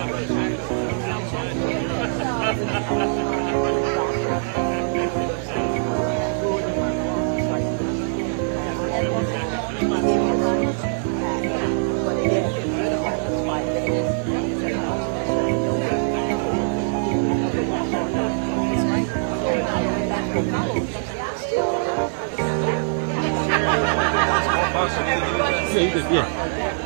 Yeah, you did, yeah.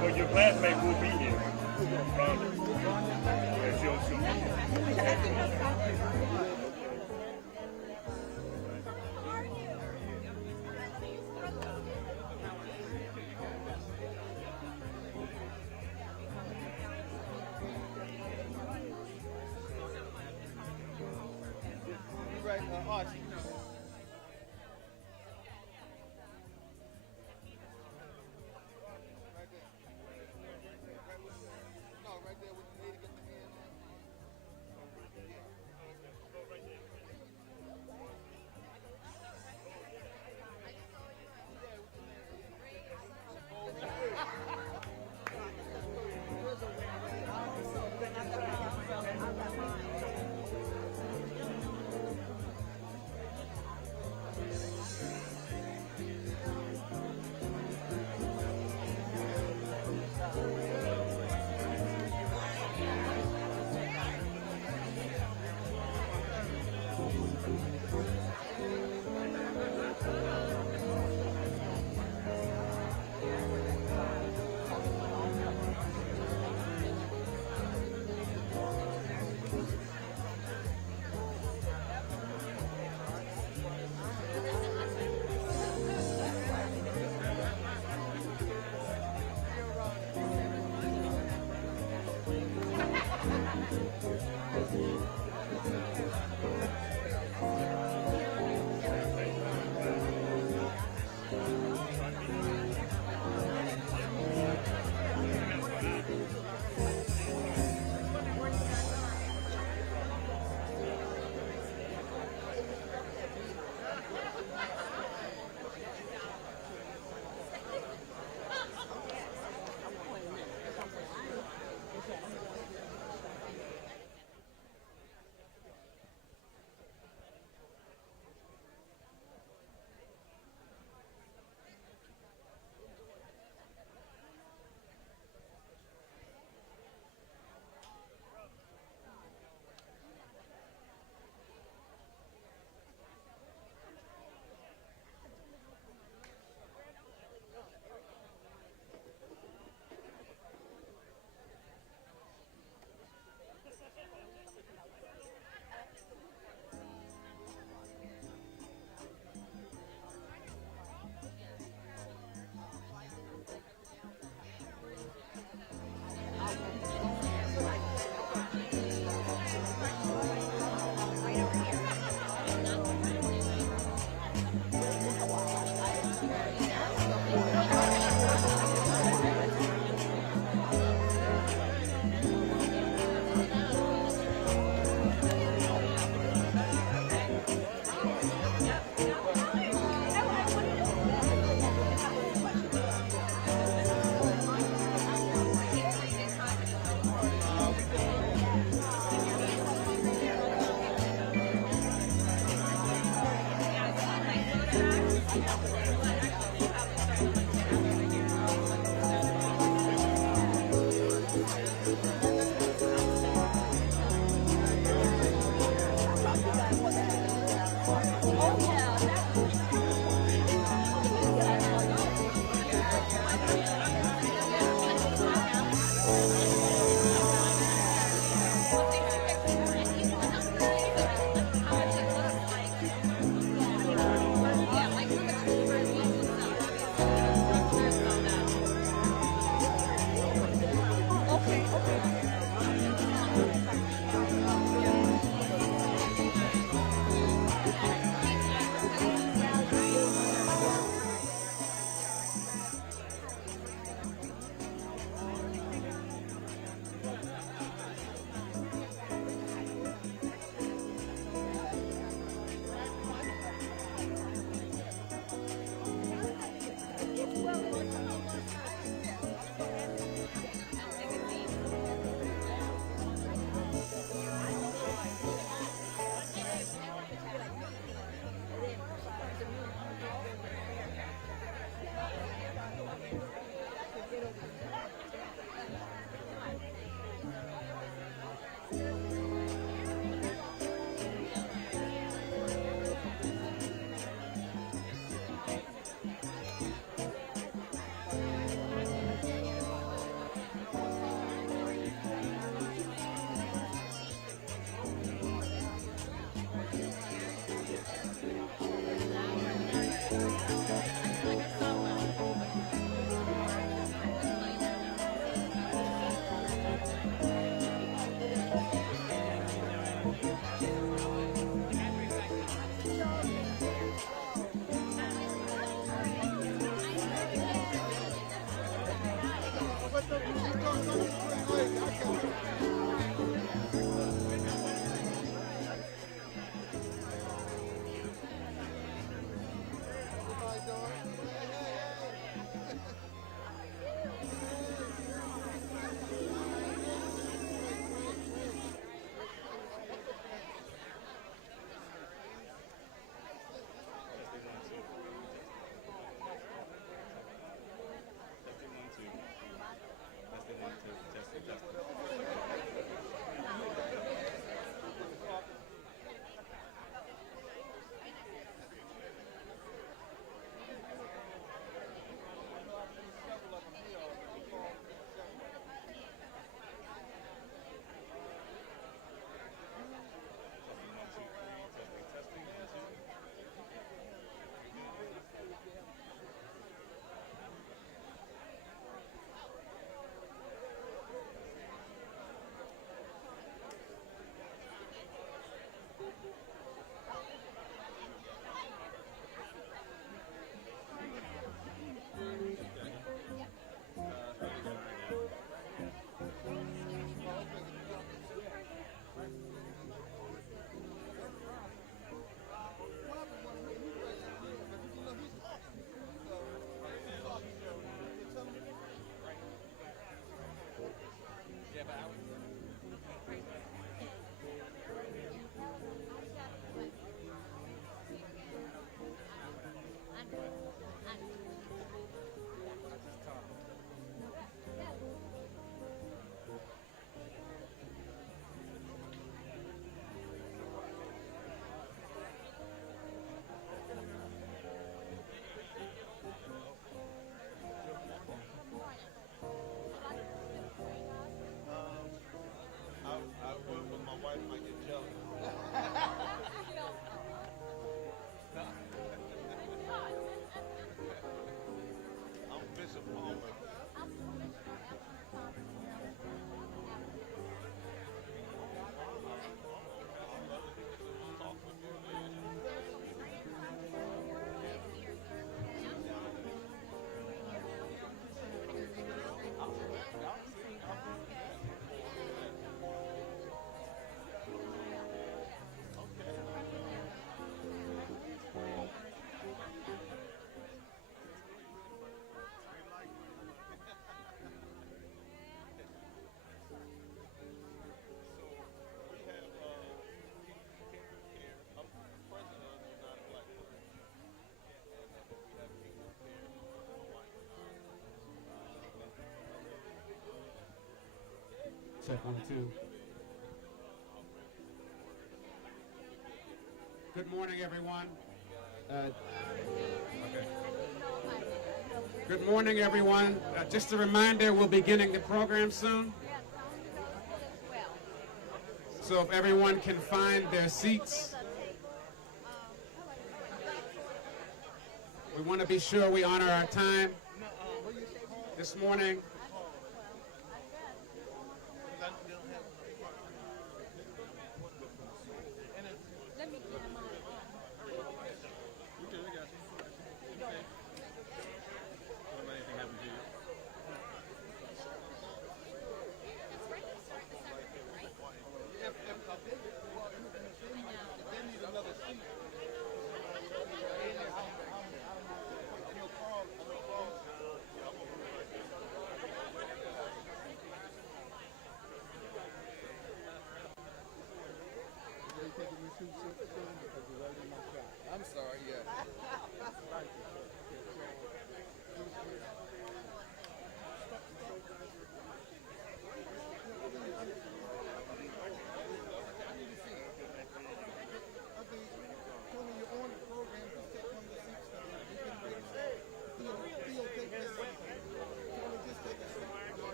Well, your classmate will be here. Archie. Yeah, like Check 1, 2. Good morning, everyone. Good morning, everyone. Just a reminder, we'll be beginning the program soon. So if everyone can find their seats. We want to be sure we honor our time this morning. I'm sorry, yeah.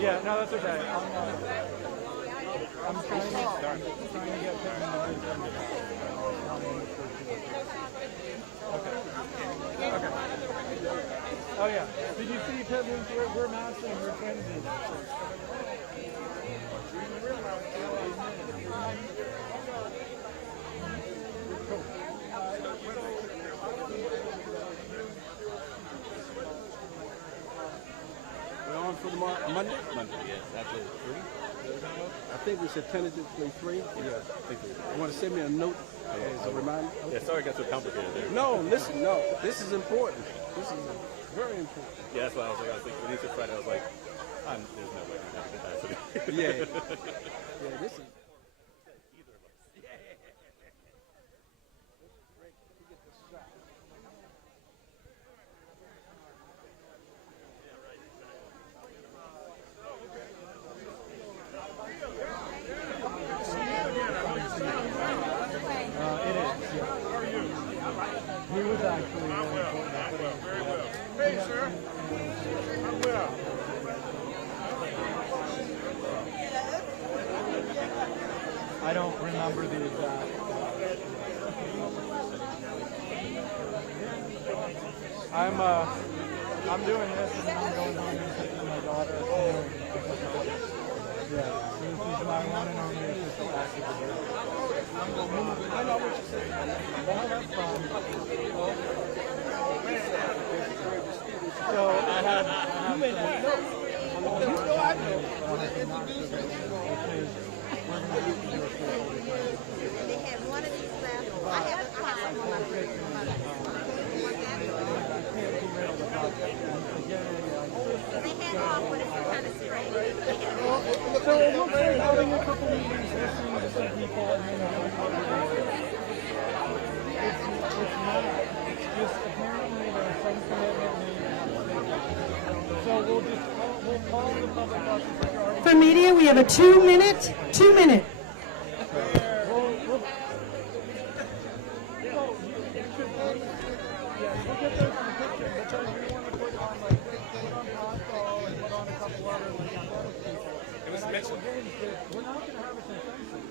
Yeah, no, that's okay. I'm trying to get Pittman to do them. Okay. Oh yeah. Did you see Pittman? We're mastering. We're twinsies. Cool. We're on for tomorrow, Monday? Monday, yes, after 3. I think we said tentatively 3. Yeah, I think so. You want to send me a note as a reminder? Yeah, sorry it got so complicated there. No, listen, no. This is important. This is very important. Yeah, that's why I was thinking, when you said Friday, I was like, there's no way I'm going to have capacity. Yeah. Yeah, this is. Either of us. It is, yeah. How are you? He was actually really important. Very well. Hey, sir. I'm well. I don't remember the exact. I'm doing this and then I'm going home and taking my daughter at school. Yeah, so this is my one and only official act of the day. I know what you said. Well, that's fine. So I have you may not know. You know I know. They had one of these left. I have one of these. They had off, but it's kind of straight. So it We're having a couple meetings, listening to some people, and then doing what we're doing. It's not. It's just apparently there's some commitment made to have a safety. So we'll call the public up and say, already. For media, we have a 2 minute. We're not going to have a consensus,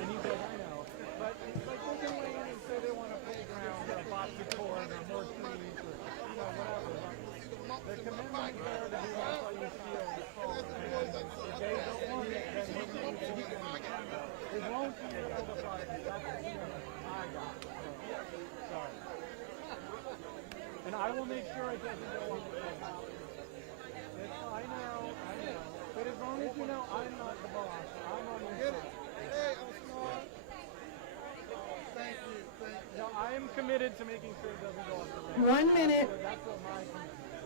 and you guys know. But it's like they can weigh in and say they want a playground or a boxing court or more trees or whatever. The commitment there to do that's how you feel is full. And if they don't want it, then we can do it. It won't be until the Friday. That's the feeling I got. Sorry. And I will make sure it doesn't go on the playground. I know. But as long as you know I'm not the boss, I'm on your side. Hey, I'm smart. Thank you. No, I am committed to making sure it doesn't go off the rails. 1 minute. So that's what my commitment is.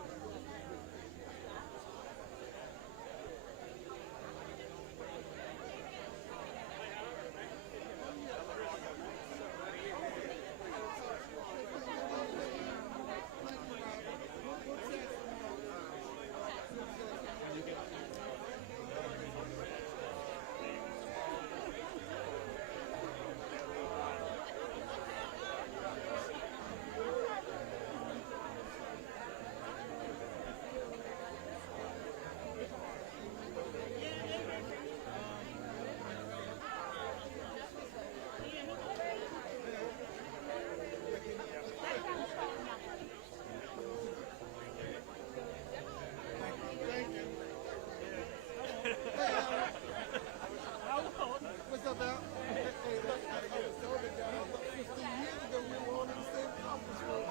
What's up, Al? Hey, look, I was told that 15 years ago we were all in the same conference room.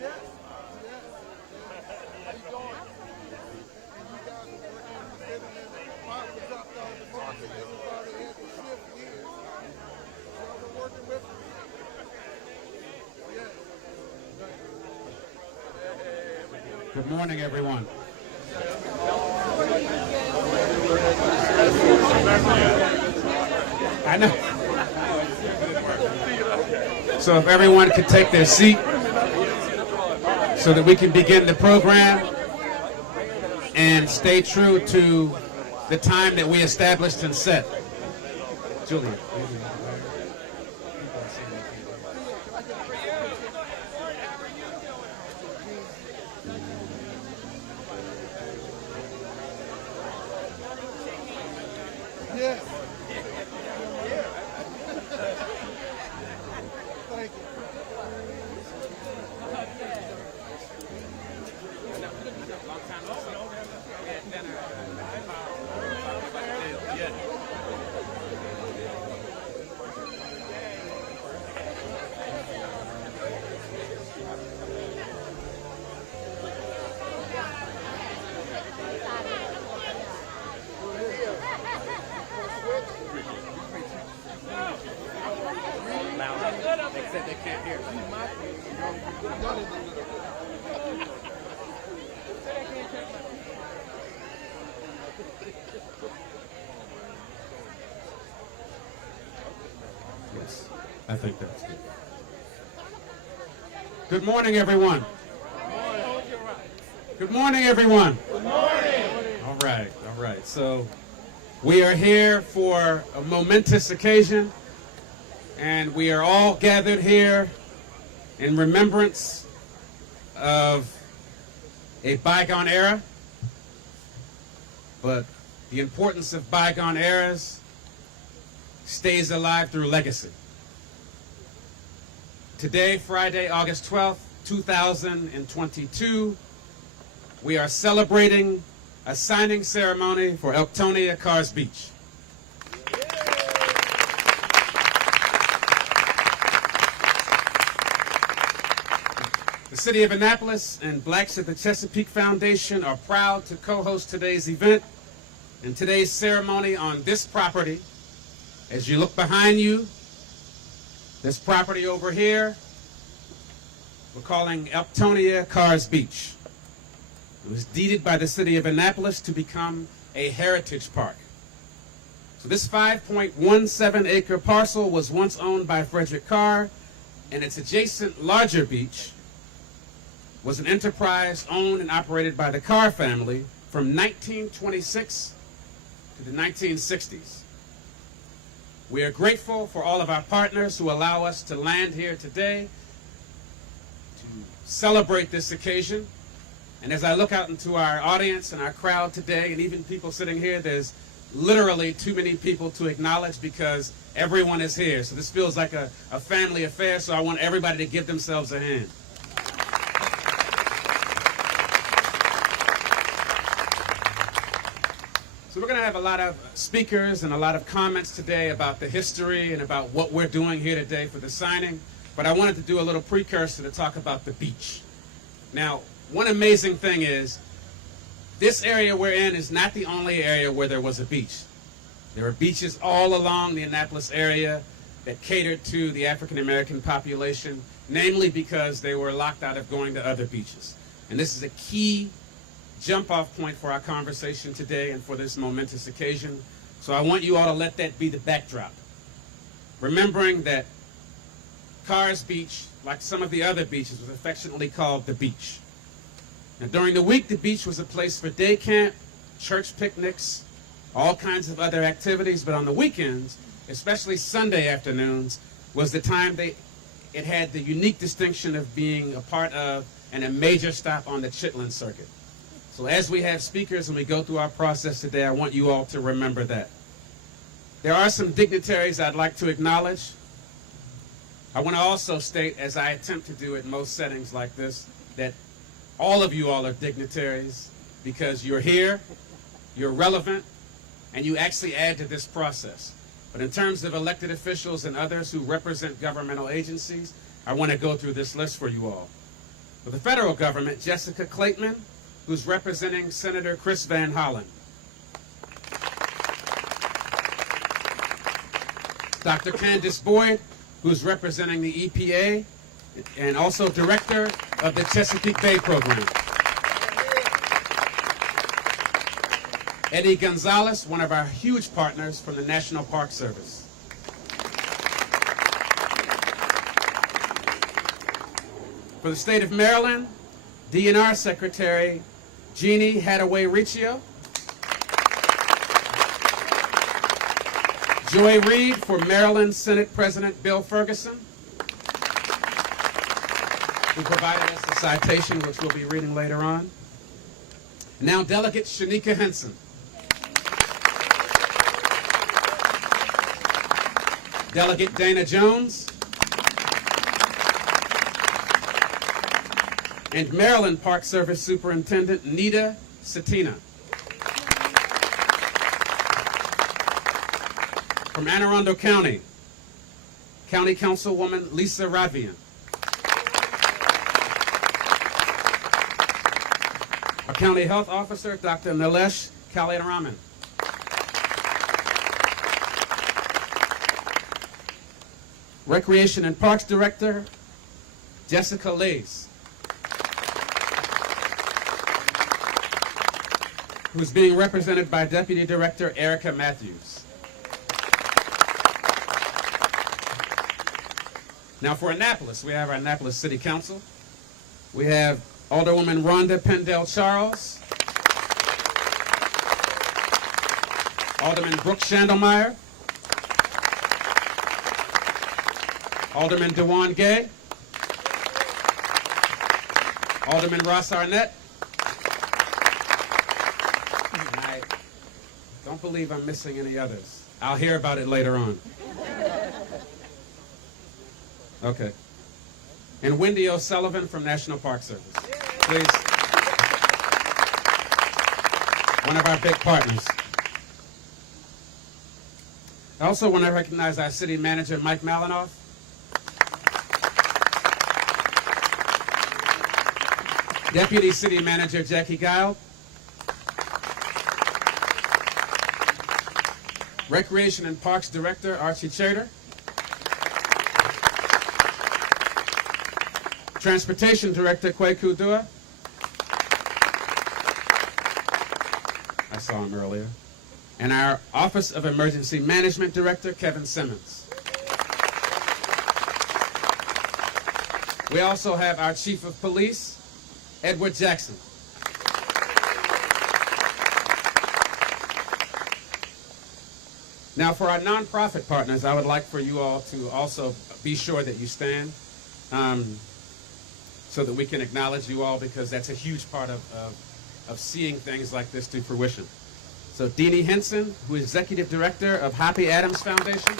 Yes. How you going? And you guys are working on the city, and Mark was dropped out of the market. Everybody had to shift gears. So I've been working with them. Yes. Good morning, everyone. I know. So if everyone could take their seat so that we can begin the program and stay true to the time that we established and set. Julia. Yes. Thank you. Yes, I think that's good. Good morning, everyone. Good morning, everyone. Good morning. All right. So we are here for a momentous occasion, and we are all gathered here in remembrance of a bygone era, but the importance of bygone eras stays alive through legacy. Today, Friday, August 12th, 2022, we are celebrating a signing ceremony for Elktonia, Carr's Beach. The City of Annapolis and Blacks at the Chesapeake Foundation are proud to co-host today's event and today's ceremony on this property. As you look behind you, this property over here, we're calling Elktonia, Carr's Beach. It was deeded by the city of Annapolis to become a heritage park. So this 5.17 acre parcel was once owned by Frederick Carr, and its adjacent larger beach was an enterprise owned and operated by the Carr family from 1926 to the 1960s. We are grateful for all of our partners who allow us to land here today to celebrate this occasion. And as I look out into our audience and our crowd today, and even people sitting here, there's literally too many people to acknowledge because everyone is here. So this feels like a family affair, so I want everybody to give themselves a hand. So we're going to have a lot of speakers and a lot of comments today about the history and about what we're doing here today for the signing. But I wanted to do a little precursor to talk about the beach. Now, one amazing thing is this area we're in is not the only area where there was a beach. There are beaches all along the Annapolis area that catered to the African American population, namely because they were locked out of going to other beaches. And this is a key jump-off point for our conversation today and for this momentous occasion. So I want you all to let that be the backdrop. Remembering that Carr's Beach, like some of the other beaches, was affectionately called the beach. Now, during the week, the beach was a place for day camp, church picnics, all kinds of other activities. But on the weekends, especially Sunday afternoons, was the time it had the unique distinction of being a part of and a major stop on the Chitlin circuit. So as we have speakers and we go through our process today, I want you all to remember that. There are some dignitaries I'd like to acknowledge. I want to also state, as I attempt to do in most settings like this, that all of you all are dignitaries because you're here, you're relevant, and you actually add to this process. But in terms of elected officials and others who represent governmental agencies, I want to go through this list for you all. For the federal government, Jessica Clayton, who's representing Senator Chris Van Hollen. Dr. Candace Boyd, who's representing the EPA and also director of the Chesapeake Bay program. Eddie Gonzalez, one of our huge partners from the National Park Service. For the state of Maryland, DNR Secretary Jeannie Hadaway Riccio. Joy Reid for Maryland Senate President Bill Ferguson, who provided us the citation, which we'll be reading later on. Now Delegate Shanika Henson. Delegate Dana Jones. And Maryland Park Service Superintendent Nita Satina. From Anne Arundel County, County Councilwoman Lisa Radvian. Our County Health Officer, Dr. Nilesh Kalyaraman. Recreation and Parks Director, Jessica Lace, who's being represented by Deputy Director Erica Matthews. Now for Annapolis, we have our Annapolis City Council. We have Alderwoman Rhonda Pendell Charles, Alderman Brooke Shandelmeyer, Alderman Dewan Gay, Alderman Ross Arnett, and I don't believe I'm missing any others. I'll hear about it later on. Okay. And Wendy O'Sullivan from National Park Service. Please. One of our big partners. I also want to recognize our city manager, Mike Malinoff. Deputy City Manager, Jackie Guile. Recreation and Parks Director, Archie Chater. Transportation Director, Kweku Dua. I saw him earlier. And our Office of Emergency Management Director, Kevin Simmons. We also have our Chief of Police, Edward Jackson. Now, for our nonprofit partners, I would like for you all to also be sure that you stand so that we can acknowledge you all, because that's a huge part of seeing things like this to fruition. So Deanie Henson, who is Executive Director of Happy Adams Foundation.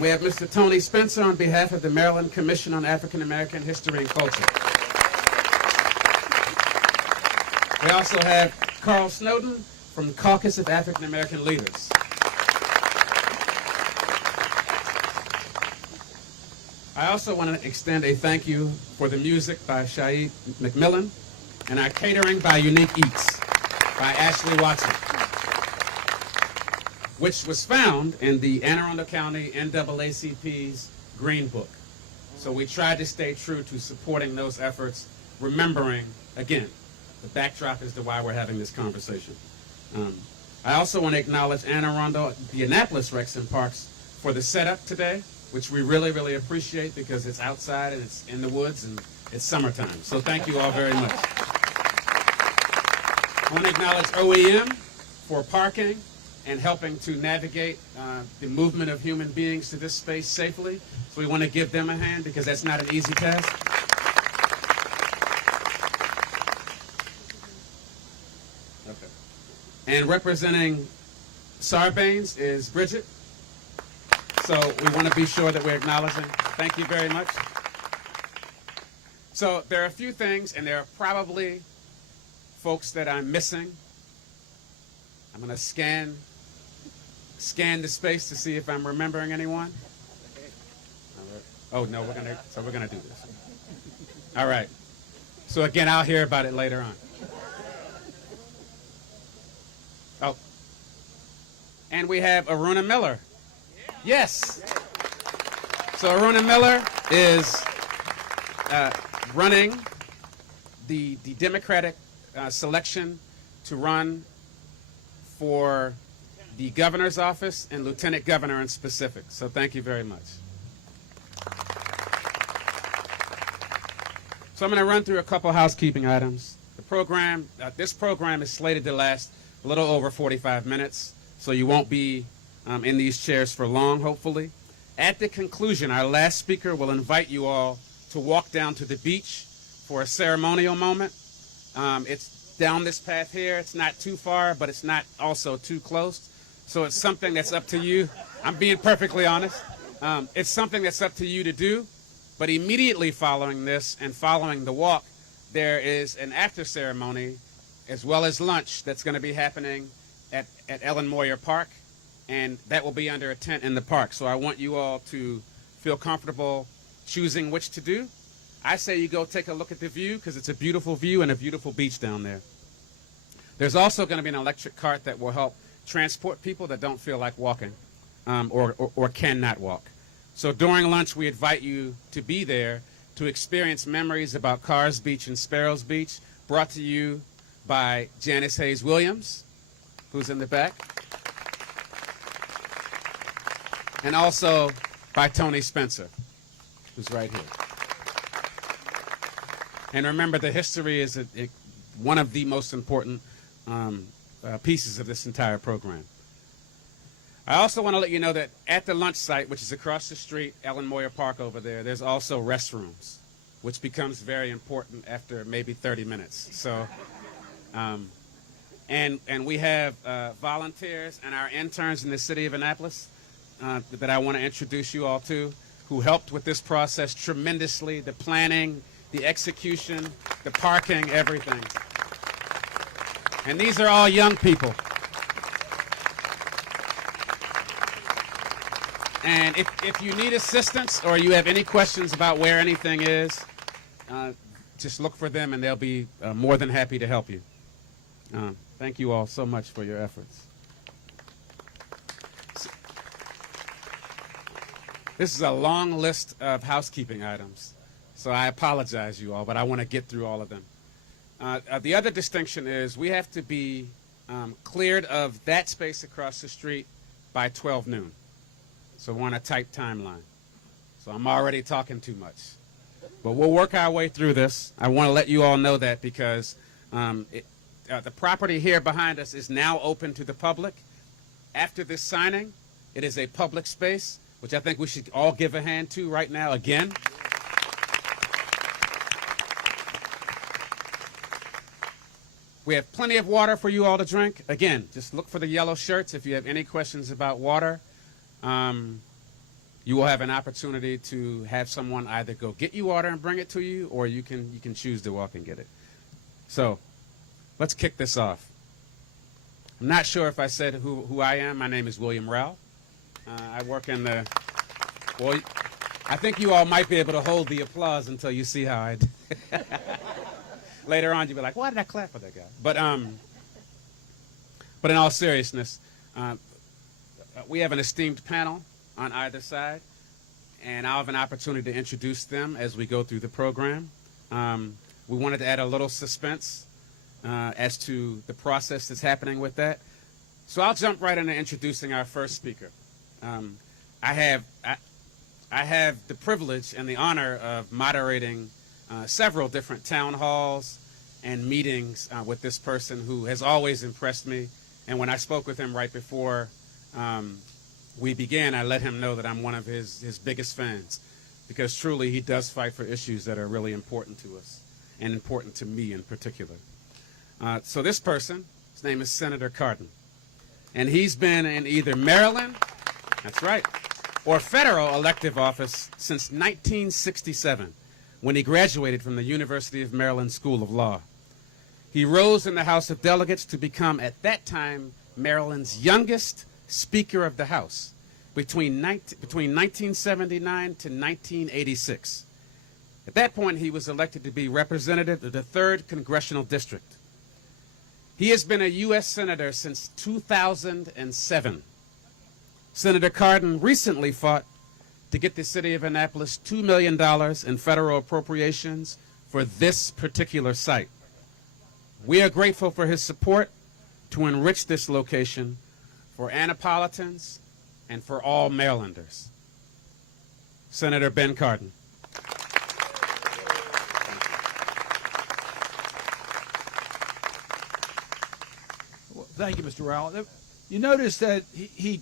We have Mr. Tony Spencer on behalf of the Maryland Commission on African American History and Culture. We also have Carl Snowden from the Caucus of African American Leaders. I also want to extend a thank you for the music by Shaid McMillan and our catering by Unique Eats by Ashley Watson, which was found in the Anne Arundel County NAACP's Green Book. So we tried to stay true to supporting those efforts, remembering, again, the backdrop as to why we're having this conversation. I also want to acknowledge Anne Arundel, the Annapolis Recs and Parks for the setup today, which we really, really appreciate because it's outside and it's in the woods and it's summertime. So thank you all very much. I want to acknowledge OEM for parking and helping to navigate the movement of human beings to this space safely. So we want to give them a hand because that's not an easy task. Okay. And representing Sarbanes is Bridget. So we want to be sure that we're acknowledging. Thank you very much. So there are a few things, and there are probably folks that I'm missing. I'm going to scan the space to see if I'm remembering anyone. All right. Oh no, we're gonna do this. All right. So again, I'll hear about it later on. Oh, and we have Aruna Miller. Yes. So Aruna Miller is running the Democratic selection to run for the governor's office and lieutenant governor in specific. So thank you very much. So I'm going to run through a couple housekeeping items. The program, this program is slated to last a little over 45 minutes, so you won't be in these chairs for long, hopefully. At the conclusion, our last speaker will invite you all to walk down to the beach for a ceremonial moment. It's down this path here. It's not too far, but it's not also too close. So it's something that's up to you. I'm being perfectly honest. It's something that's up to you to do. But immediately following this and following the walk, there is an after ceremony as well as lunch that's going to be happening at Ellen Moyer Park. And that will be under a tent in the park. So I want you all to feel comfortable choosing which to do. I say you go take a look at the view because it's a beautiful view and a beautiful beach down there. There's also going to be an electric cart that will help transport people that don't feel like walking or cannot walk. So during lunch, we invite you to be there to experience memories about Carr's Beach and Sparrows Beach, brought to you by Janice Hayes Williams, who's in the back, and also by Tony Spencer, who's right here. And remember, the history is one of the most important pieces of this entire program. I also want to let you know that at the lunch site, which is across the street, Ellen Moyer Park over there, there's also restrooms, which becomes very important after maybe 30 minutes. So, and we have volunteers and our interns in the city of Annapolis that I want to introduce you all to, who helped with this process tremendously, the planning, the execution, the parking, everything. And these are all young people. And if you need assistance or you have any questions about where anything is, just look for them and they'll be more than happy to help you. Thank you all so much for your efforts. This is a long list of housekeeping items, so I apologize, you all, but I want to get through all of them. The other distinction is we have to be cleared of that space across the street by 12 noon. So we're on a tight timeline. So I'm already talking too much. But we'll work our way through this. I want to let you all know that because the property here behind us is now open to the public. After this signing, it is a public space, which I think we should all give a hand to right now again. We have plenty of water for you all to drink. Again, just look for the yellow shirts if you have any questions about water. You will have an opportunity to have someone either go get you water and bring it to you, or you can choose to walk and get it. So let's kick this off. I'm not sure if I said who I am. My name is William Rao. I work in the, well, I think you all might be able to hold the applause until you see how I do. Later on, you'll be like, why did I clap for that guy? But in all seriousness, we have an esteemed panel on either side, and I'll have an opportunity to introduce them as we go through the program. We wanted to add a little suspense as to the process that's happening with that. So I'll jump right into introducing our first speaker. I have the privilege and the honor of moderating several different town halls and meetings with this person who has always impressed me. And when I spoke with him right before we began, I let him know that I'm one of his biggest fans, because truly he does fight for issues that are really important to us and important to me in particular. So this person, his name is Senator Cardin, and he's been in either Maryland, that's right, or federal elective office since 1967, when he graduated from the University of Maryland School of Law. He rose in the House of Delegates to become, at that time, Maryland's youngest Speaker of the House between 1979 to 1986. At that point, he was elected to be representative of the 3rd Congressional District. He has been a U.S. Senator since 2007. Senator Cardin recently fought to get the city of Annapolis $2 million in federal appropriations for this particular site. We are grateful for his support to enrich this location for Annapolitans and for all Marylanders. Senator Ben Cardin. Well, thank you, Mr. Rowell. You notice that he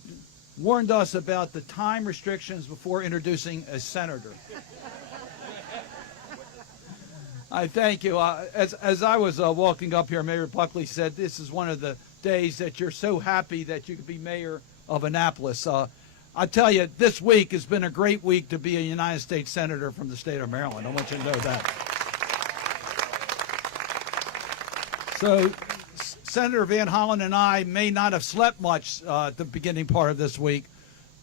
warned us about the time restrictions before introducing a senator. I thank you. As I was walking up here, Mayor Buckley said this is one of the days that you're so happy that you could be mayor of Annapolis. I tell you, this week has been a great week to be a United States Senator from the state of Maryland. I want you to know that. So Senator Van Hollen and I may not have slept much at the beginning part of this week,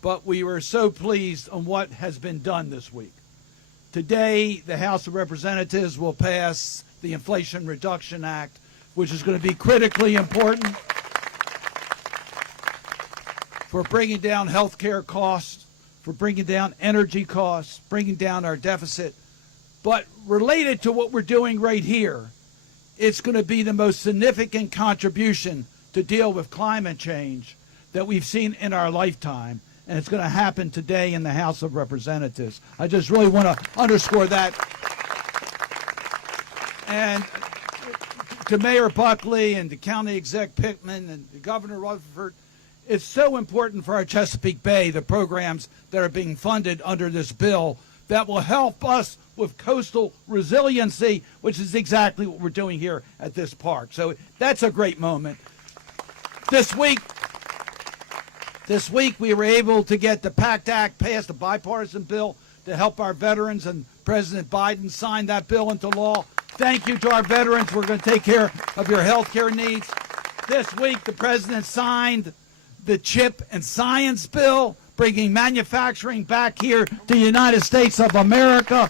but we were so pleased on what has been done this week. Today, the House of Representatives will pass the Inflation Reduction Act, which is going to be critically important for bringing down health care costs, for bringing down energy costs, bringing down our deficit. But related to what we're doing right here, it's going to be the most significant contribution to deal with climate change that we've seen in our lifetime. And it's going to happen today in the House of Representatives. I just really want to underscore that. And to Mayor Buckley and to County Exec Pittman and to Governor Rutherford, it's so important for our Chesapeake Bay, the programs that are being funded under this bill that will help us with coastal resiliency, which is exactly what we're doing here at this park. So that's a great moment. This week we were able to get the PACT Act passed, a bipartisan bill to help our veterans, and President Biden signed that bill into law. Thank you to our veterans. We're going to take care of your health care needs. This week, the President signed the Chip and Science Bill, bringing manufacturing back here to the United States of America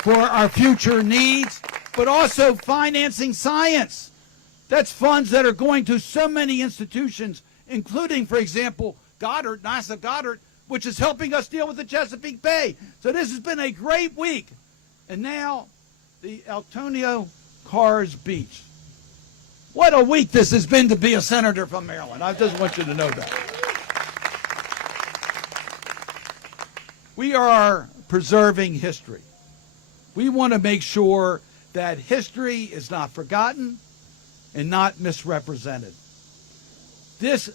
for our future needs, but also financing science. That's funds that are going to so many institutions, including, for example, Goddard, NASA Goddard, which is helping us deal with the Chesapeake Bay. So this has been a great week. And now the Elktonia Carr's Beach. What a week this has been to be a senator from Maryland. I just want you to know that. We are preserving history. We want to make sure that history is not forgotten and not misrepresented. This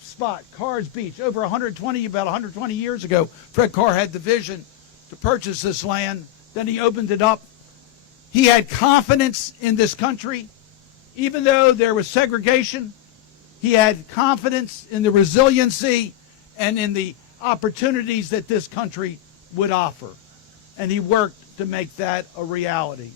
spot, Carr's Beach, about 120 years ago, Fred Carr had the vision to purchase this land. Then he opened it up. He had confidence in this country. Even though there was segregation, he had confidence in the resiliency and in the opportunities that this country would offer. And he worked to make that a reality.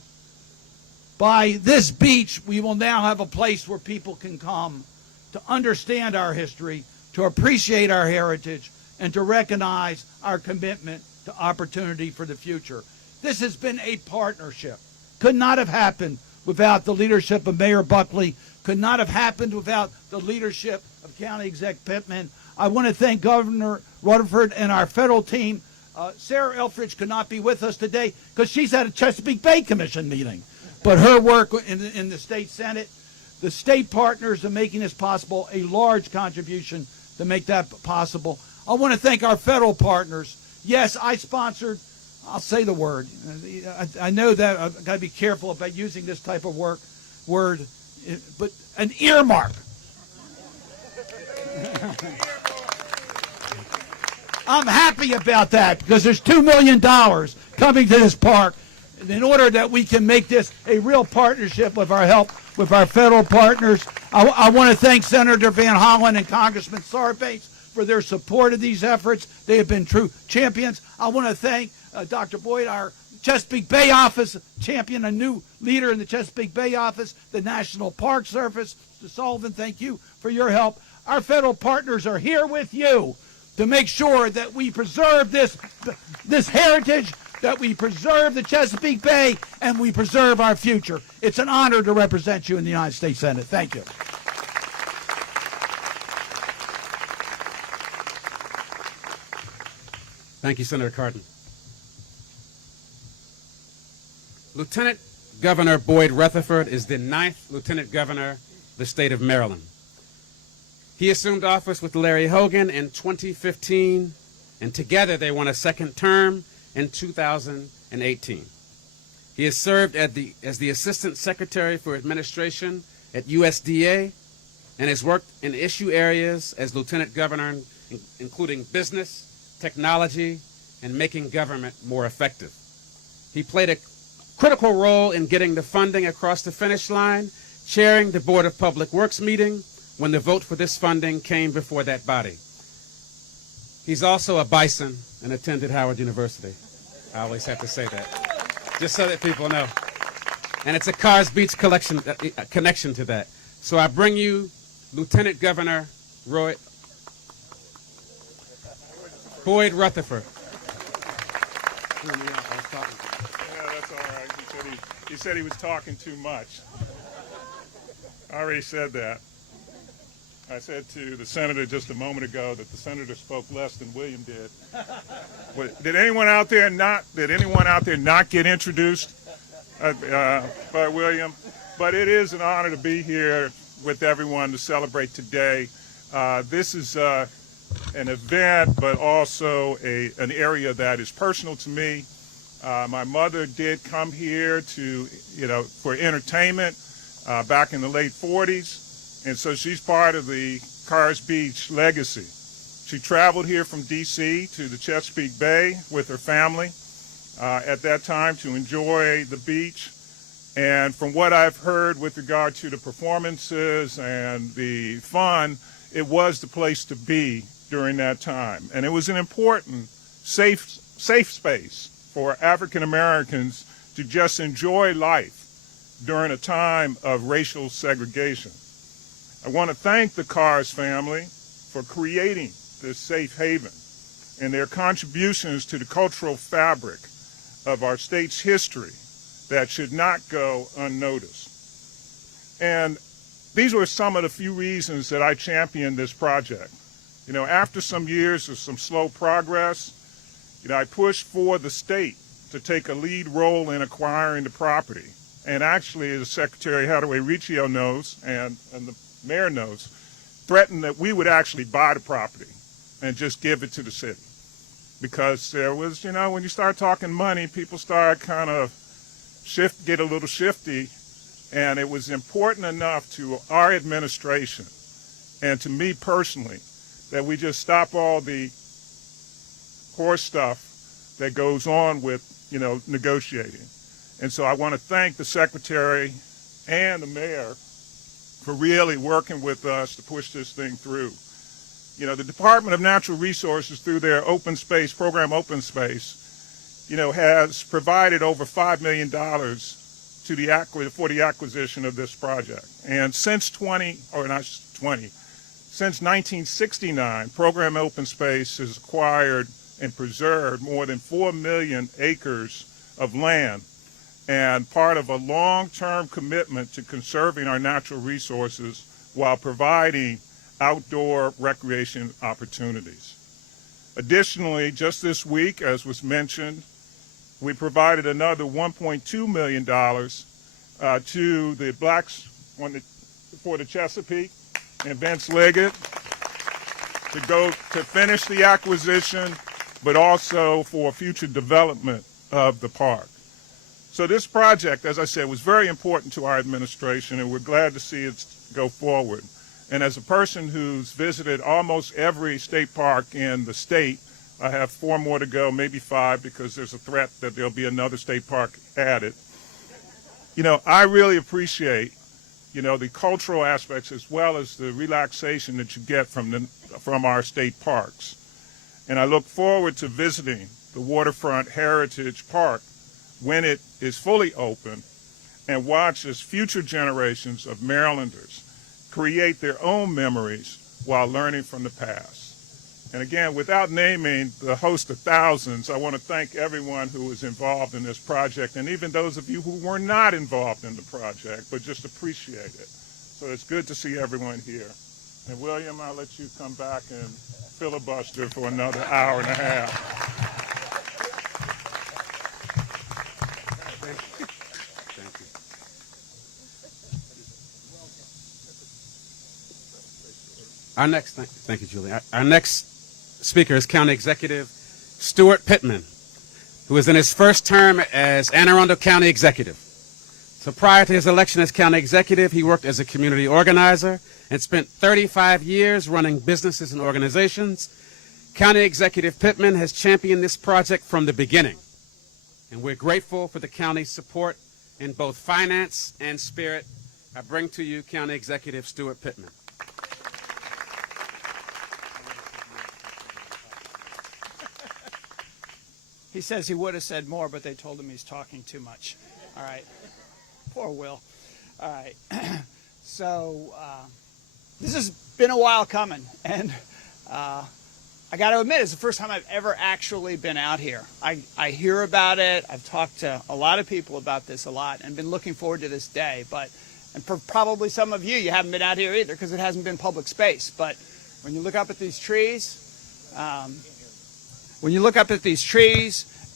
By this beach, we will now have a place where people can come to understand our history, to appreciate our heritage, and to recognize our commitment to opportunity for the future. This has been a partnership. Could not have happened without the leadership of Mayor Buckley, could not have happened without the leadership of County Exec Pittman. I want to thank Governor Rutherford and our federal team. Sarah Elfridge could not be with us today because she's at a Chesapeake Bay Commission meeting. But her work in the state Senate, the state partners are making this possible, a large contribution to make that possible. I want to thank our federal partners. Yes, I sponsored, I'll say the word. I know that I've got to be careful about using this type of word, but an earmark. I'm happy about that because there's $2 million coming to this park in order that we can make this a real partnership with our help with our federal partners. I want to thank Senator Van Hollen and Congressman Sarbates for their support of these efforts. They have been true champions. I want to thank Dr. Boyd, our Chesapeake Bay office champion, a new leader in the Chesapeake Bay office, the National Park Service. Mr. Sullivan, thank you for your help. Our federal partners are here with you to make sure that we preserve this heritage, that we preserve the Chesapeake Bay, and we preserve our future. It's an honor to represent you in the United States Senate. Thank you. Thank you, Senator Cardin. Lieutenant Governor Boyd Rutherford is the 9th Lieutenant Governor of the state of Maryland. He assumed office with Larry Hogan in 2015, and together they won a second term in 2018. He has served as the Assistant Secretary for Administration at USDA and has worked in issue areas as Lieutenant Governor, including business, technology, and making government more effective. He played a critical role in getting the funding across the finish line, chairing the Board of Public Works meeting when the vote for this funding came before that body. He's also a Bison and attended Howard University. I always have to say that, just so that people know. And it's a Carr's Beach connection to that. So I bring you Lieutenant Governor Boyd Rutherford. Yeah, that's all right. He said he was talking too much. I already said that. I said to the senator just a moment ago that the senator spoke less than William did. Did anyone out there not get introduced by William? But it is an honor to be here with everyone to celebrate today. This is an event, but also an area that is personal to me. My mother did come here for entertainment back in the late 40s. And so she's part of the Carr's Beach legacy. She traveled here from D.C. to the Chesapeake Bay with her family at that time to enjoy the beach. And from what I've heard with regard to the performances and the fun, it was the place to be during that time. And it was an important, safe space for African Americans to just enjoy life during a time of racial segregation. I want to thank the Carr's family for creating this safe haven and their contributions to the cultural fabric of our state's history that should not go unnoticed. And these were some of the few reasons that I championed this project. After some years of some slow progress, I pushed for the state to take a lead role in acquiring the property and actually, as Secretary Hathaway Riccio knows, and the mayor knows, threatened that we would actually buy the property and just give it to the city. Because there was, you know, when you start talking money, people start kind of get a little shifty, and it was important enough to our administration and to me personally that we just stop all the horse stuff that goes on with, you know, negotiating. And so I want to thank the Secretary and the Mayor for really working with us to push this thing through. You know, the Department of Natural Resources, through their open space program, Open Space, you know, has provided over $5 million for the acquisition of this project. And since 1969, Program Open Space has acquired and preserved more than 4 million acres of land, and part of a long-term commitment to conserving our natural resources while providing outdoor recreation opportunities. Additionally, just this week, as was mentioned, we provided another $1.2 million to the Blacks for the Chesapeake and Vince Leggett to finish the acquisition, but also for future development of the park. So this project, as I said, was very important to our administration, and we're glad to see it go forward. And as a person who's visited almost every state park in the state, I have 4 more to go, maybe 5, because there's a threat that there'll be another state park added. You know, I really appreciate, you know, the cultural aspects as well as the relaxation that you get from our state parks. And I look forward to visiting the Waterfront Heritage Park when it is fully open and watch as future generations of Marylanders create their own memories while learning from the past. And again, without naming the host of thousands, I want to thank everyone who was involved in this project, and even those of you who were not involved in the project, but just appreciate it. So it's good to see everyone here. And William, I'll let you come back and filibuster for another hour and a half. Thank you, Julie. Our next speaker is County Executive Stuart Pittman, who is in his first term as Anne Arundel County Executive. So prior to his election as County Executive, he worked as a community organizer and spent 35 years running businesses and organizations. County Executive Pittman has championed this project from the beginning, and we're grateful for the county's support in both finance and spirit. I bring to you County Executive Stuart Pittman. He says he would have said more, but they told him he's talking too much. All right. Poor Will. All right. So this has been a while coming, and I got to admit, it's the first time I've ever actually been out here. I hear about it. I've talked to a lot of people about this a lot and been looking forward to this day. And for probably some of you, you haven't been out here either because it hasn't been public space. But when you look up at these trees,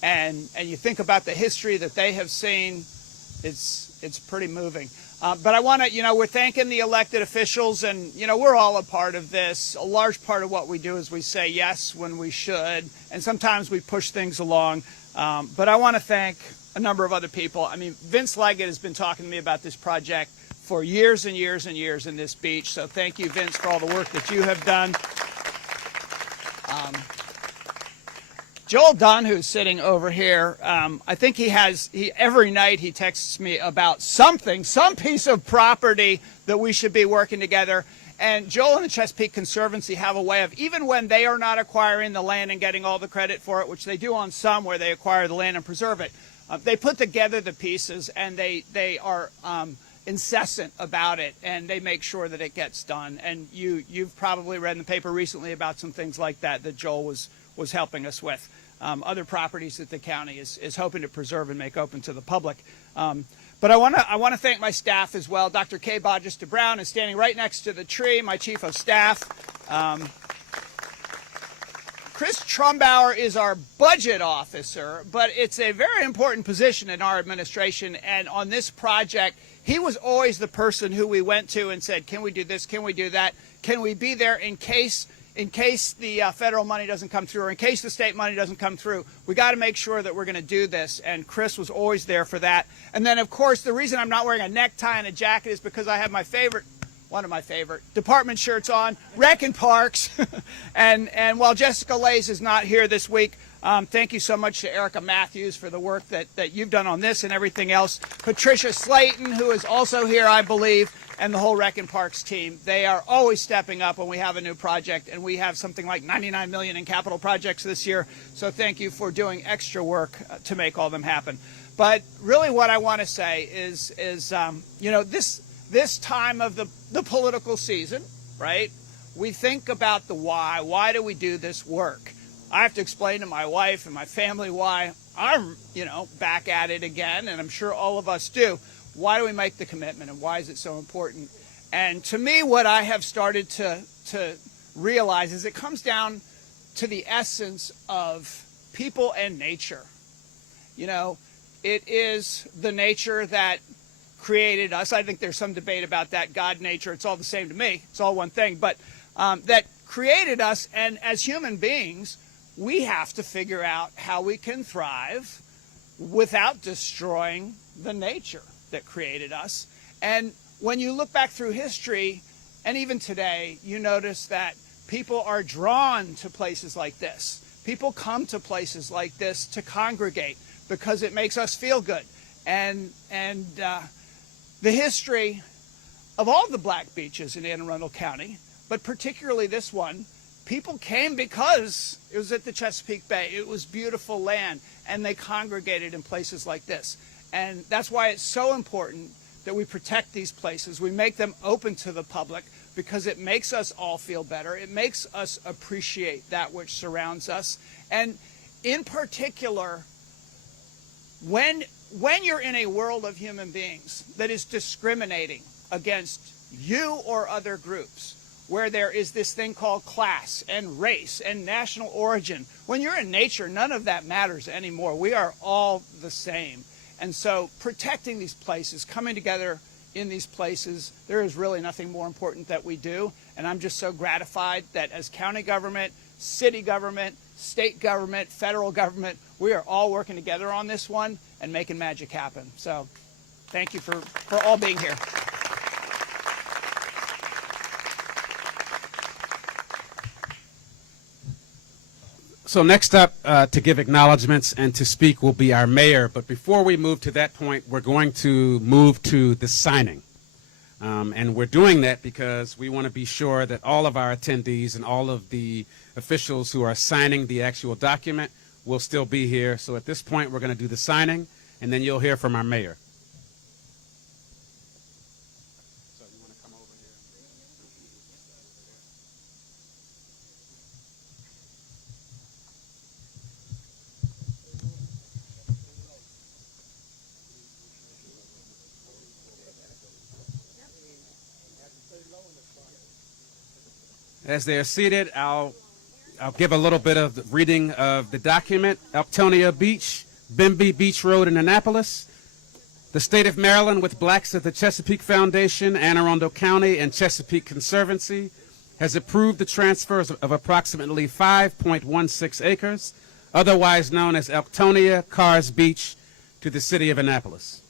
and you think about the history that they have seen, it's pretty moving. But I want to, we're thanking the elected officials, and, we're all a part of this. A large part of what we do is we say yes when we should, and sometimes we push things along. But I want to thank a number of other people. I mean, Vince Leggett has been talking to me about this project for years and years and years in this beach. So thank you, Vince, for all the work that you have done. Joel Dunn, who's sitting over here, I think every night he texts me about some piece of property that we should be working together. And Joel and the Chesapeake Conservancy have a way of, even when they are not acquiring the land and getting all the credit for it, which they do on some where they acquire the land and preserve it, they put together the pieces, and they are incessant about it, and they make sure that it gets done. And you've probably read in the paper recently about some things like that Joel was helping us with. Other properties that the county is hoping to preserve and make open to the public. But I want to thank my staff as well. Dr. Kay Bodgester Brown is standing right next to the tree, my chief of staff. Chris Trumbauer is our budget officer, but it's a very important position in our administration. And on this project, he was always the person who we went to and said, can we do this? Can we do that? Can we be there in case the federal money doesn't come through, or in case the state money doesn't come through? We got to make sure that we're going to do this. And Chris was always there for that. And then, of course, the reason I'm not wearing a necktie and a jacket is because I have one of my favorite department shirts on, Rec and Parks. and while Jessica Lays is not here this week, thank you so much to Erica Matthews for the work that you've done on this and everything else. Patricia Slayton, who is also here, I believe, and the whole Rec and Parks team. They are always stepping up when we have a new project, and we have something like $99 million in capital projects this year. So thank you for doing extra work to make all them happen. But really what I want to say is this time of the political season, right? We think about the why. Why do we do this work? I have to explain to my wife and my family why I'm, back at it again, and I'm sure all of us do. Why do we make the commitment, and why is it so important? And to me, what I have started to realize is it comes down to the essence of people and nature. It is the nature that created us. I think there's some debate about that, God, nature. It's all the same to me. It's all one thing. But that created us, and as human beings, we have to figure out how we can thrive without destroying the nature that created us. And when you look back through history, and even today, you notice that people are drawn to places like this. People come to places like this to congregate because it makes us feel good. And the history of all the black beaches in Anne Arundel County, but particularly this one, people came because it was at the Chesapeake Bay. It was beautiful land, and they congregated in places like this. And that's why it's so important that we protect these places. We make them open to the public because it makes us all feel better. It makes us appreciate that which surrounds us. And in particular, when you're in a world of human beings that is discriminating against you or other groups, where there is this thing called class and race and national origin, when you're in nature, none of that matters anymore. We are all the same. And so protecting these places, coming together in these places, there is really nothing more important that we do. And I'm just so gratified that as county government, city government, state government, federal government, we are all working together on this one and making magic happen. So thank you for all being here. So next up to give acknowledgments and to speak will be our mayor. But before we move to that point, we're going to move to the signing. And we're doing that because we want to be sure that all of our attendees and all of the officials who are signing the actual document will still be here. So at this point, we're going to do the signing, and then you'll hear from our mayor. So you want to come over here? As they are seated, I'll give a little bit of reading of the document. Elktonia Beach, Bimby Beach Road in Annapolis. The state of Maryland, with Blacks at the Chesapeake Foundation, Anne Arundel County, and Chesapeake Conservancy, has approved the transfers of approximately 5.16 acres, otherwise known as Elktonia Carr's Beach, to the city of Annapolis.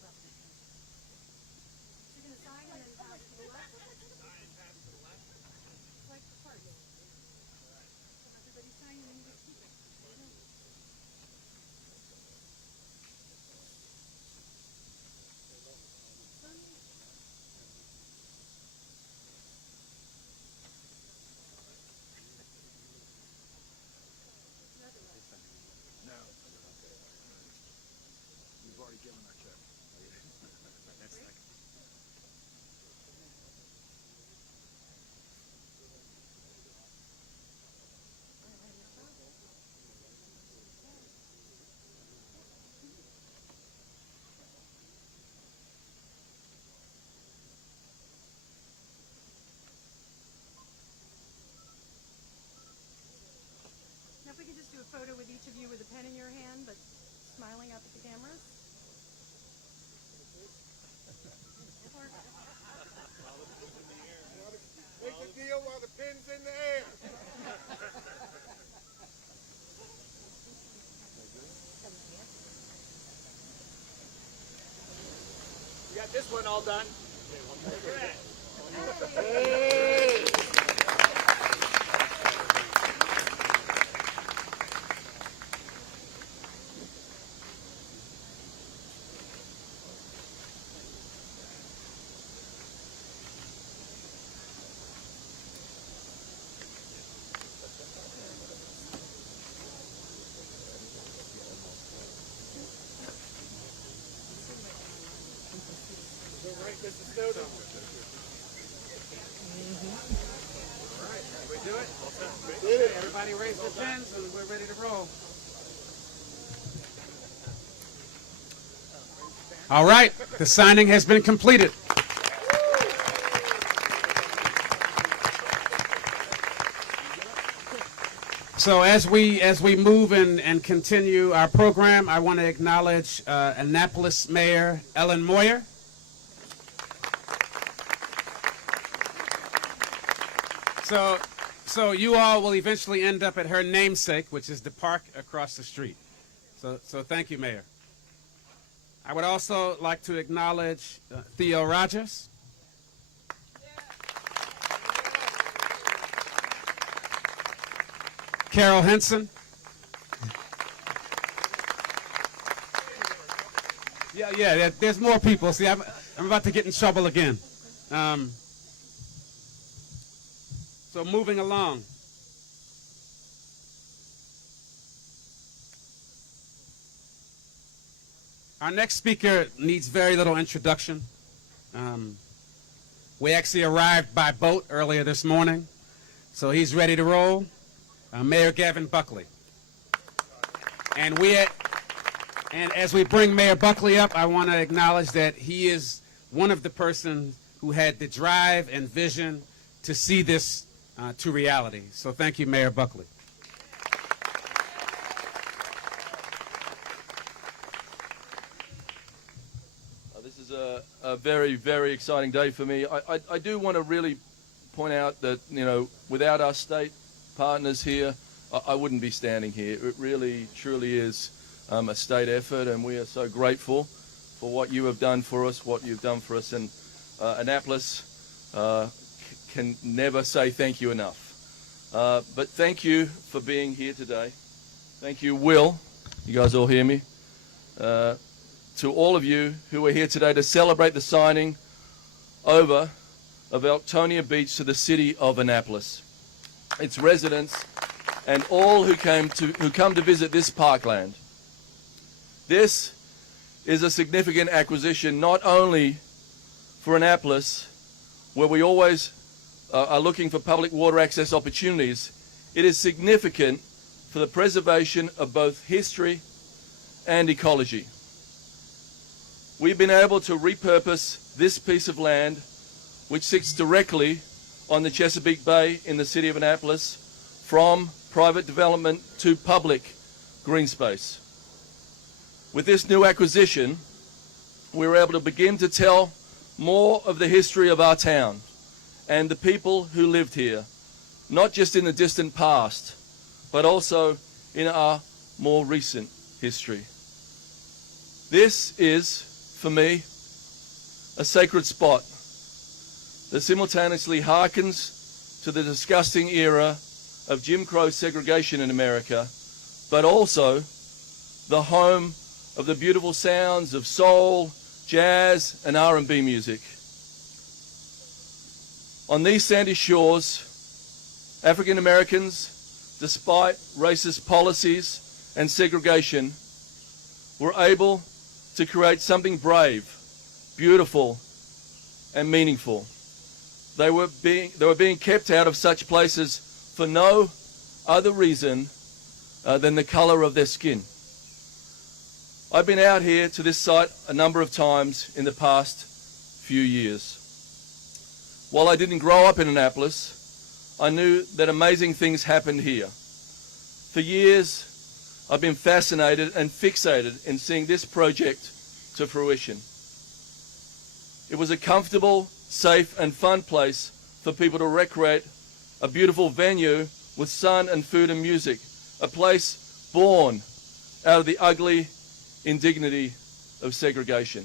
We've already given our check. got this one all done. Mrs. Snowden. All right, we do it? Okay, everybody raise their pens and we're ready to roll. All right, the signing has been completed. So as we move and continue our program, I want to acknowledge Annapolis Mayor Ellen Moyer. So you all will eventually end up at her namesake, which is the park across the street. So thank you, Mayor. I would also like to acknowledge Theo Rogers. Carol Henson. Yeah, there's more people. See, I'm about to get in trouble again. So moving along. Our next speaker needs very little introduction. We actually arrived by boat earlier this morning, so he's ready to roll. Mayor Gavin Buckley. And as we bring Mayor Buckley up, I want to acknowledge that he is one of the persons who had the drive and vision to see this to reality. So thank you, Mayor Buckley. This is a very, very exciting day for me. I do want to really point out that, you know, without our state partners here, I wouldn't be standing here. It really, truly is a state effort, and we are so grateful for what you have done for us, what you've done for us. And Annapolis can never say thank you enough. But thank you for being here today. Thank you, Will. You guys all hear me? To all of you who are here today to celebrate the signing over of Elktonia Beach to the city of Annapolis, its residents, and all who come to visit this parkland. This is a significant acquisition, not only for Annapolis, where we always are looking for public water access opportunities. It is significant for the preservation of both history and ecology. We've been able to repurpose this piece of land, which sits directly on the Chesapeake Bay in the city of Annapolis, from private development to public green space. With this new acquisition, we were able to begin to tell more of the history of our town and the people who lived here, not just in the distant past, but also in our more recent history. This is, for me, a sacred spot that simultaneously harkens to the disgusting era of Jim Crow segregation in America, but also the home of the beautiful sounds of soul, jazz, and R&B music. On these sandy shores, African Americans, despite racist policies and segregation, were able to create something brave, beautiful, and meaningful. They were being kept out of such places for no other reason than the color of their skin. I've been out here to this site a number of times in the past few years. While I didn't grow up in Annapolis, I knew that amazing things happened here. For years, I've been fascinated and fixated in seeing this project to fruition. It was a comfortable, safe, and fun place for people to recreate, a beautiful venue with sun and food and music, a place born out of the ugly indignity of segregation.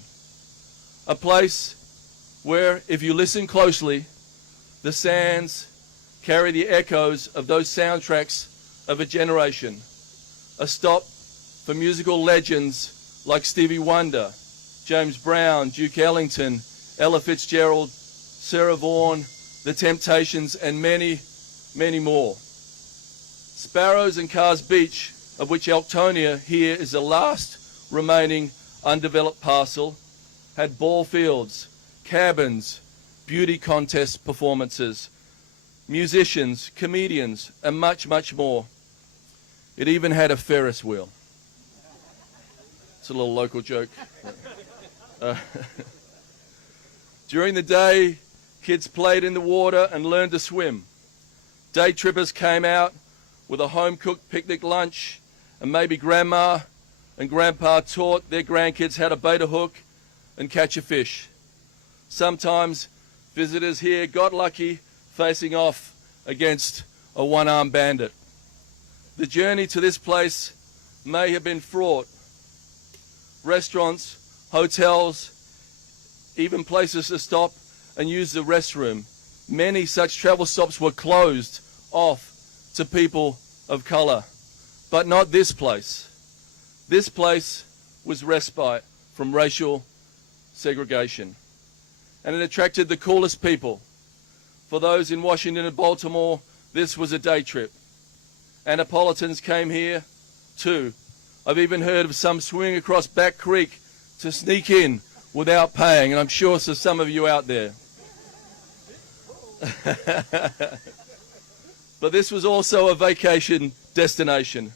A place where, if you listen closely, the sands carry the echoes of those soundtracks of a generation. A stop for musical legends like Stevie Wonder, James Brown, Duke Ellington, Ella Fitzgerald, Sarah Vaughan, The Temptations, and many, many more. Sparrows and Carr's Beach, of which Elktonia here is the last remaining undeveloped parcel, had ball fields, cabins, beauty contest performances, musicians, comedians, and much, much more. It even had a Ferris wheel. It's a little local joke. During the day, kids played in the water and learned to swim. Day trippers came out with a home-cooked picnic lunch, and maybe Grandma and Grandpa taught their grandkids how to bait a hook and catch a fish. Sometimes visitors here got lucky facing off against a one-armed bandit. The journey to this place may have been fraught. Restaurants, hotels, even places to stop and use the restroom. Many such travel stops were closed off to people of colour, but not this place. This place was respite from racial segregation, and it attracted the coolest people. For those in Washington and Baltimore, this was a day trip. Annapolitans came here too. I've even heard of some swimming across Back Creek to sneak in without paying, and I'm sure there's some of you out there. But this was also a vacation destination.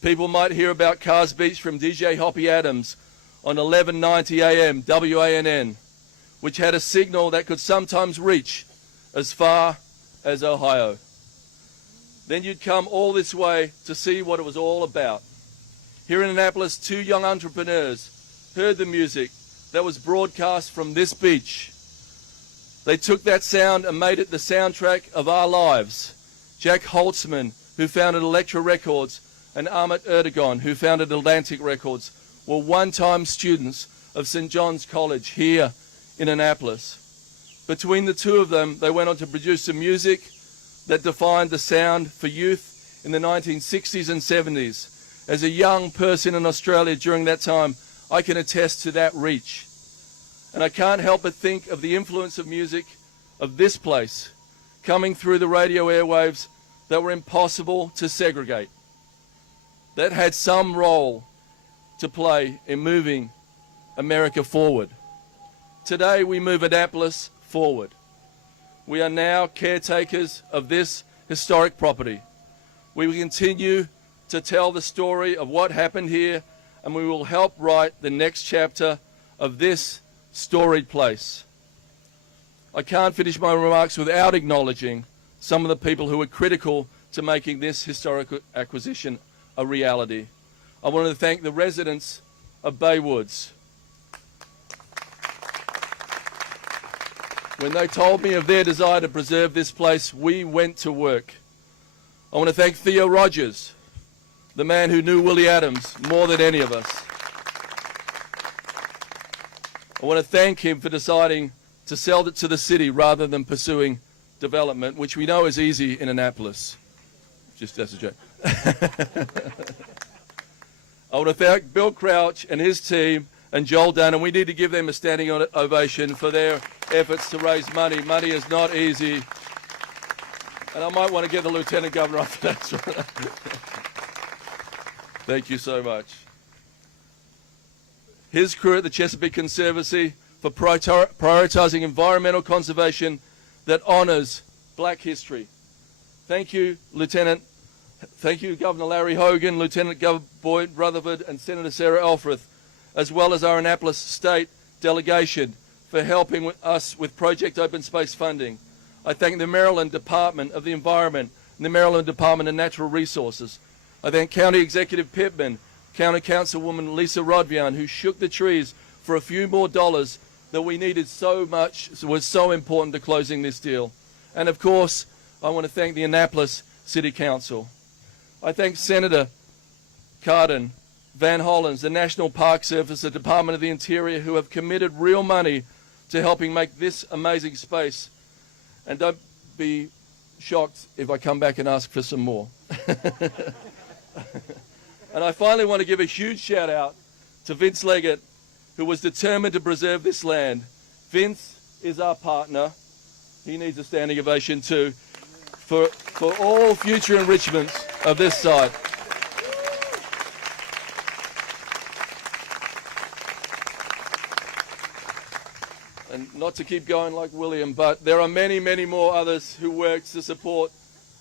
People might hear about Carr's Beach from DJ Hoppy Adams on 1190 AM WANN, which had a signal that could sometimes reach as far as Ohio. Then you'd come all this way to see what it was all about. Here in Annapolis, two young entrepreneurs heard the music that was broadcast from this beach. They took that sound and made it the soundtrack of our lives. Jack Holtzman, who founded Elektra Records, and Ahmet Erdogan, who founded Atlantic Records, were one-time students of St. John's College here in Annapolis. Between the two of them, they went on to produce some music that defined the sound for youth in the 1960s and 70s. As a young person in Australia during that time, I can attest to that reach. And I can't help but think of the influence of music of this place coming through the radio airwaves that were impossible to segregate. That had some role to play in moving America forward. Today we move Annapolis forward. We are now caretakers of this historic property. We will continue to tell the story of what happened here, and we will help write the next chapter of this storied place. I can't finish my remarks without acknowledging some of the people who were critical to making this historic acquisition a reality. I want to thank the residents of Bay Woods. When they told me of their desire to preserve this place, we went to work. I want to thank Theo Rogers, the man who knew Willie Adams more than any of us. I want to thank him for deciding to sell it to the city rather than pursuing development, which we know is easy in Annapolis. Just as a joke. I want to thank Bill Crouch and his team and Joel Dunn, and we need to give them a standing ovation for their efforts to raise money. Money is not easy. And I might want to get the Lieutenant Governor up for that. Thank you so much. His crew at the Chesapeake Conservancy for prioritizing environmental conservation that honors black history. Thank you, Lieutenant. Thank you, Governor Larry Hogan, Lieutenant Governor Boyd Rutherford, and Senator Sarah Elfreth, as well as our Annapolis State delegation for helping us with Project Open Space funding. I thank the Maryland Department of the Environment and the Maryland Department of Natural Resources. I thank County Executive Pittman, County Councilwoman Lisa Rodvian, who shook the trees for a few more dollars that we needed so much, was so important to closing this deal. And of course, I want to thank the Annapolis City Council. I thank Senator Cardin Van Hollens, the National Park Service, the Department of the Interior, who have committed real money to helping make this amazing space. And don't be shocked if I come back and ask for some more. And I finally want to give a huge shout out to Vince Leggett, who was determined to preserve this land. Vince is our partner. He needs a standing ovation too for all future enrichments of this site. And not to keep going like William, but there are many, many more others who worked to support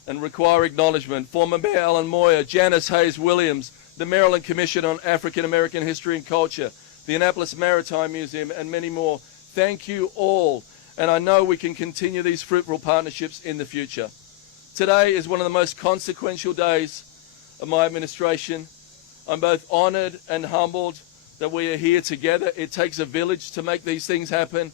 and require acknowledgement. Former Mayor Alan Moyer, Janice Hayes Williams, the Maryland Commission on African American History and Culture, the Annapolis Maritime Museum, and many more. Thank you all. And I know we can continue these fruitful partnerships in the future. Today is one of the most consequential days of my administration. I'm both honoured and humbled that we are here together. It takes a village to make these things happen.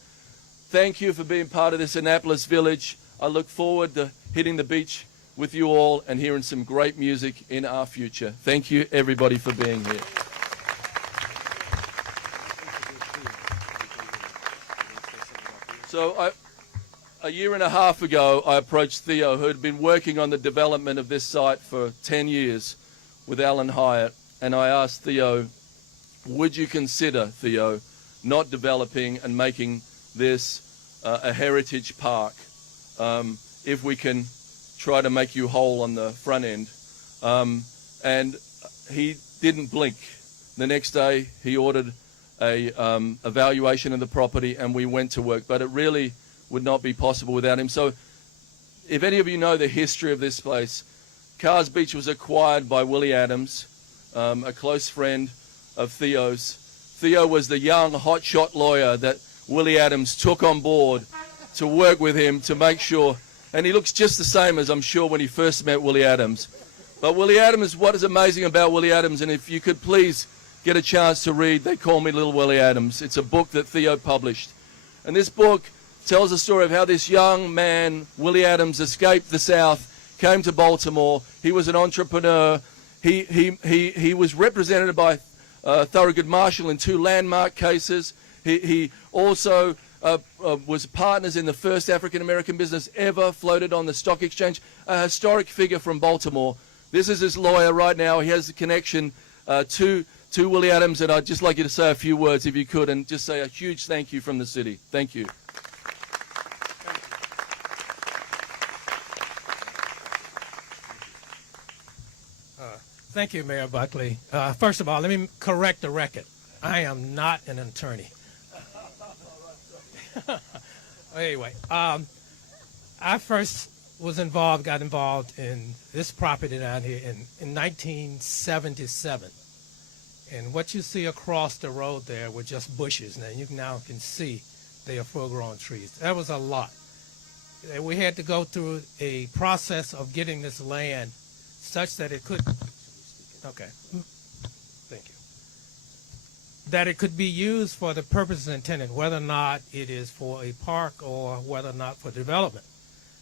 Thank you for being part of this Annapolis village. I look forward to hitting the beach with you all and hearing some great music in our future. Thank you, everybody, for being here. So a year and a half ago, I approached Theo, who had been working on the development of this site for 10 years with Alan Hyatt, and I asked Theo, would you consider, Theo, not developing and making this a heritage park if we can try to make you whole on the front end? And he didn't blink. The next day, he ordered a evaluation of the property, and we went to work. But it really would not be possible without him. So if any of you know the history of this place, Carr's Beach was acquired by Willie Adams, a close friend of Theo's. Theo was the young hotshot lawyer that Willie Adams took on board to work with him to make sure, and he looks just the same as I'm sure when he first met Willie Adams. But Willie Adams, what is amazing about Willie Adams, and if you could please get a chance to read They Call Me Little Willie Adams. It's a book that Theo published. And this book tells the story of how this young man, Willie Adams, escaped the South, came to Baltimore. He was an entrepreneur. He was represented by Thurgood Marshall in 2 landmark cases. He also was partners in the first African-American business ever floated on the stock exchange, a historic figure from Baltimore. This is his lawyer right now. He has a connection to Willie Adams, and I'd just like you to say a few words, if you could, and just say a huge thank you from the city. Thank you. Thank you, Mayor Buckley. First of all, let me correct the record. I am not an attorney. Anyway, I first got involved in this property down here in 1977. And what you see across the road there were just bushes. Now you can see they are full-grown trees. That was a lot. We had to go through a process of getting this land such that it could, okay, thank you, that it could be used for the purposes intended, whether or not it is for a park or whether or not for development.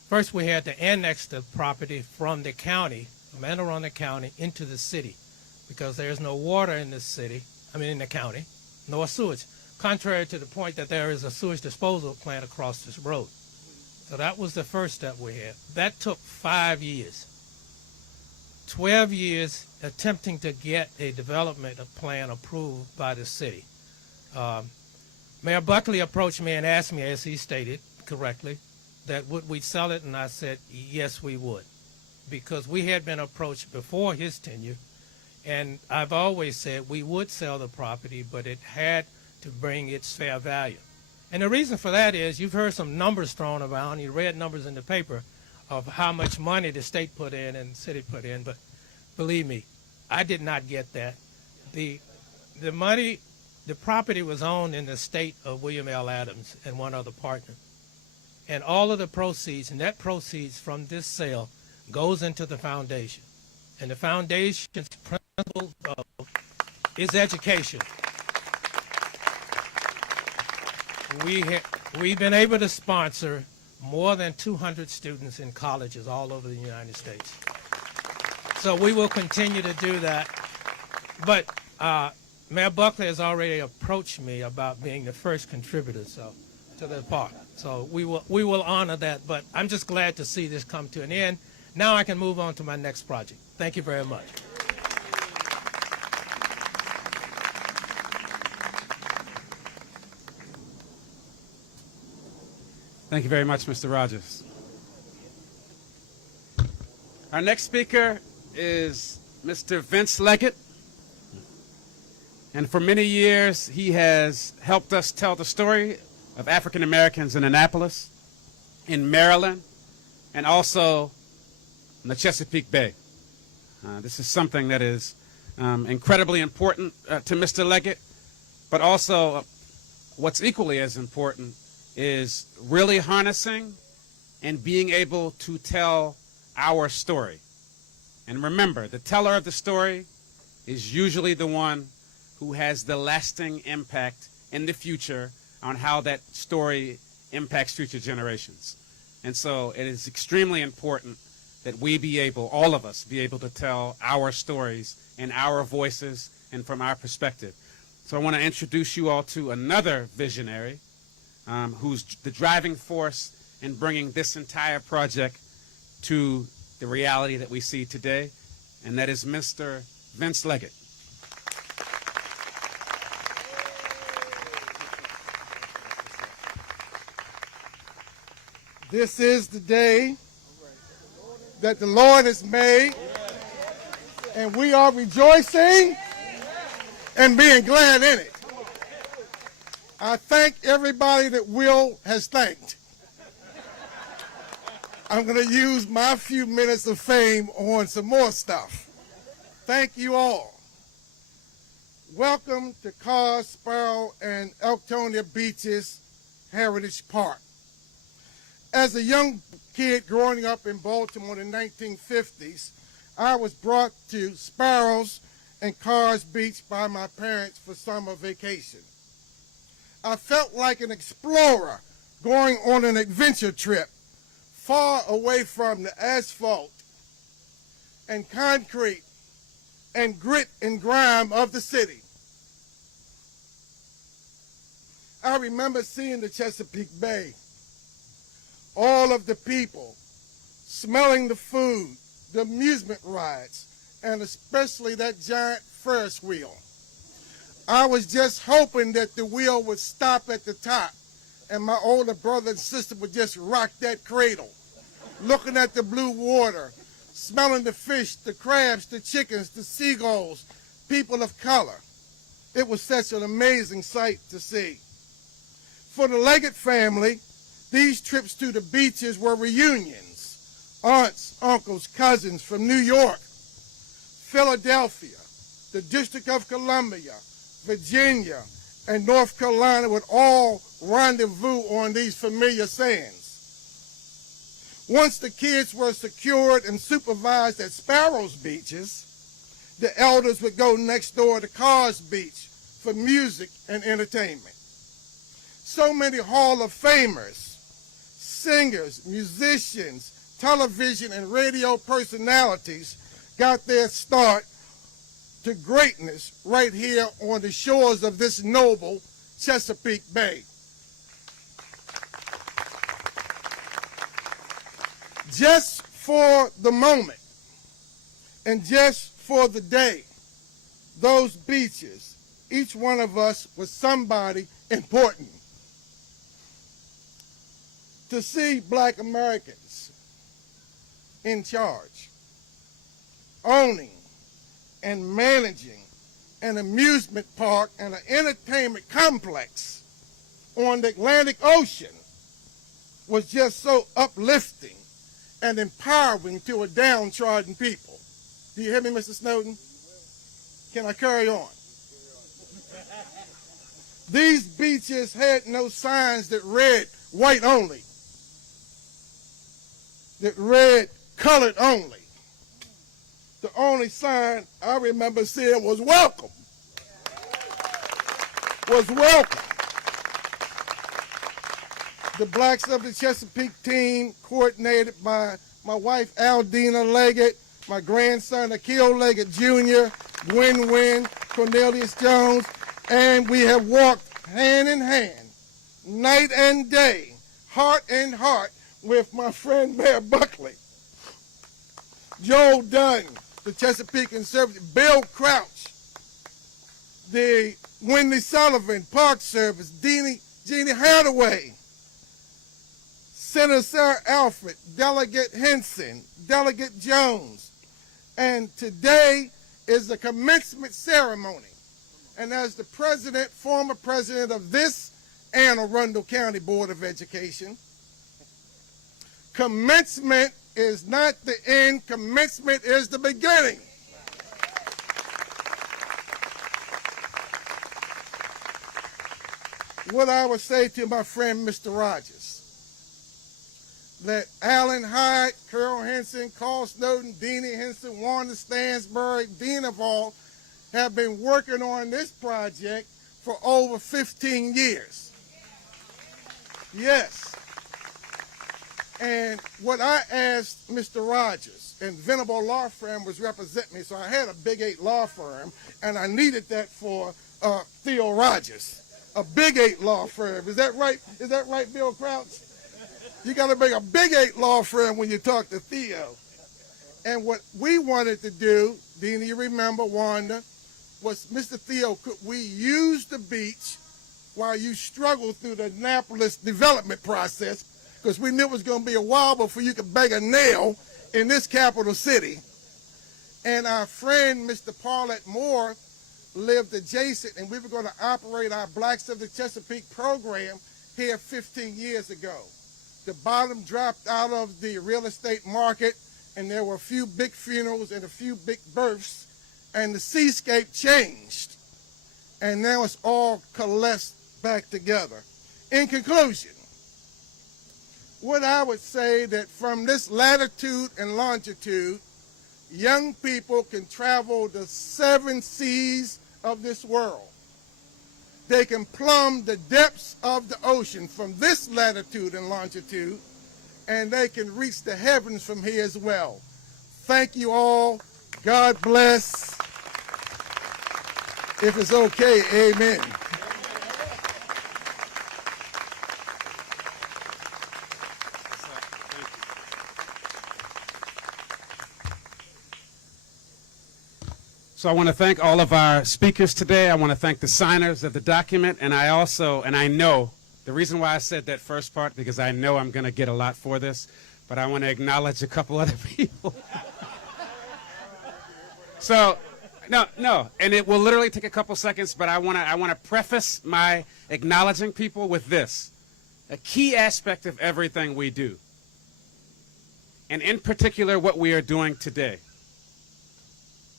First, we had to annex the property from the county, from Anne Arundel County, into the city, because there's no water in this city, in the county, nor sewage, contrary to the point that there is a sewage disposal plant across this road. So that was the first step we had. That took 5 years. 12 years attempting to get a development plan approved by the city. Mayor Buckley approached me and asked me, as he stated correctly, that would we sell it, and I said yes, we would, because we had been approached before his tenure, and I've always said we would sell the property, but it had to bring its fair value. And the reason for that is you've heard some numbers thrown around, you read numbers in the paper of how much money the state put in and the city put in, but believe me, I did not get that. The money, the property was owned in the estate of William L. Adams and one other partner. And all of the proceeds, net proceeds from this sale, goes into the foundation. And the foundation's principle is education. We've been able to sponsor more than 200 students in colleges all over the United States. So we will continue to do that. But Mayor Buckley has already approached me about being the first contributor to the park. So we will honor that, but I'm just glad to see this come to an end. Now I can move on to my next project. Thank you very much. Thank you very much, Mr. Rogers. Our next speaker is Mr. Vince Leggett. And for many years, he has helped us tell the story of African Americans in Annapolis, in Maryland, and also in the Chesapeake Bay. This is something that is incredibly important to Mr. Leggett, but also what's equally as important is really harnessing and being able to tell our story. And remember, the teller of the story is usually the one who has the lasting impact in the future on how that story impacts future generations. And so it is extremely important that we be able, all of us, be able to tell our stories in our voices and from our perspective. So I want to introduce you all to another visionary who's the driving force in bringing this entire project to the reality that we see today, and that is Mr. Vince Leggett. This is the day that the Lord has made, and we are rejoicing and being glad in it. I thank everybody that Will has thanked. I'm going to use my few minutes of fame on some more stuff. Thank you all. Welcome to Carr, Sparrow, and Elktonia Beaches Heritage Park. As a young kid growing up in Baltimore in the 1950s, I was brought to Sparrows and Carr's Beach by my parents for summer vacation. I felt like an explorer going on an adventure trip, far away from the asphalt and concrete and grit and grime of the city. I remember seeing the Chesapeake Bay, all of the people, smelling the food, the amusement rides, and especially that giant Ferris wheel. I was just hoping that the wheel would stop at the top and my older brother and sister would just rock that cradle, looking at the blue water, smelling the fish, the crabs, the chickens, the seagulls, people of color. It was such an amazing sight to see. For the Leggett family, these trips to the beaches were reunions. Aunts, uncles, cousins from New York, Philadelphia, the District of Columbia, Virginia, and North Carolina would all rendezvous on these familiar sands. Once the kids were secured and supervised at Sparrow's beaches, the elders would go next door to Carr's Beach for music and entertainment. So many Hall of Famers, singers, musicians, television and radio personalities got their start to greatness right here on the shores of this noble Chesapeake Bay. Just for the moment and just for the day, those beaches, each one of us was somebody important. To see Black Americans in charge, owning and managing an amusement park and an entertainment complex on the Atlantic Ocean was just so uplifting and empowering to a downtrodden people. Do you hear me, Mr. Snowden? Can I carry on? These beaches had no signs that read white only, that read colored only. The only sign I remember seeing was welcome. Was welcome. The Blacks of the Chesapeake team, coordinated by my wife Aldina Leggett, my grandson Akil Leggett Jr., Win-Win, Cornelius Jones, and we have walked hand in hand, night and day, heart in heart with my friend Mayor Buckley, Joel Dunn, the Chesapeake Conservative, Bill Crouch, the Wendy Sullivan Park Service, Jeannie Hathaway, Senator Sarah Alfred, Delegate Henson, Delegate Jones. And today is the commencement ceremony. And as the president, former president of this Anne Arundel County Board of Education, commencement is not the end, commencement is the beginning. What I would say to my friend Mr. Rogers, that Alan Hyde, Carol Henson, Carl Snowden, Deanie Henson, Wanda Stansbury, Dean of all, have been working on this project for over 15 years. Yes. And what I asked Mr. Rogers, and Venable Law Firm was representing me, so I had a Big 8 law firm, and I needed that for Theo Rogers, a Big 8 law firm. Is that right? Is that right, Bill Crouch? You got to bring a Big 8 law firm when you talk to Theo. And what we wanted to do, Dean, you remember, Wanda, was, Mr. Theo, could we use the beach while you struggled through the Annapolis development process? Because we knew it was going to be a while before you could bang a nail in this capital city. And our friend, Mr. Paulette Moore, lived adjacent, and we were going to operate our Blacks of the Chesapeake program here 15 years ago. The bottom dropped out of the real estate market, and there were a few big funerals and a few big births, and the seascape changed. And now it's all coalesced back together. In conclusion, what I would say that from this latitude and longitude, young people can travel the 7 seas of this world. They can plumb the depths of the ocean from this latitude and longitude, and they can reach the heavens from here as well. Thank you all. God bless. If it's okay, amen. So I want to thank all of our speakers today. I want to thank the signers of the document, and I know, the reason why I said that first part, because I know I'm going to get a lot for this, but I want to acknowledge a couple other people. So, no, and it will literally take a couple seconds, but I want to preface my acknowledging people with this. A key aspect of everything we do, and in particular what we are doing today,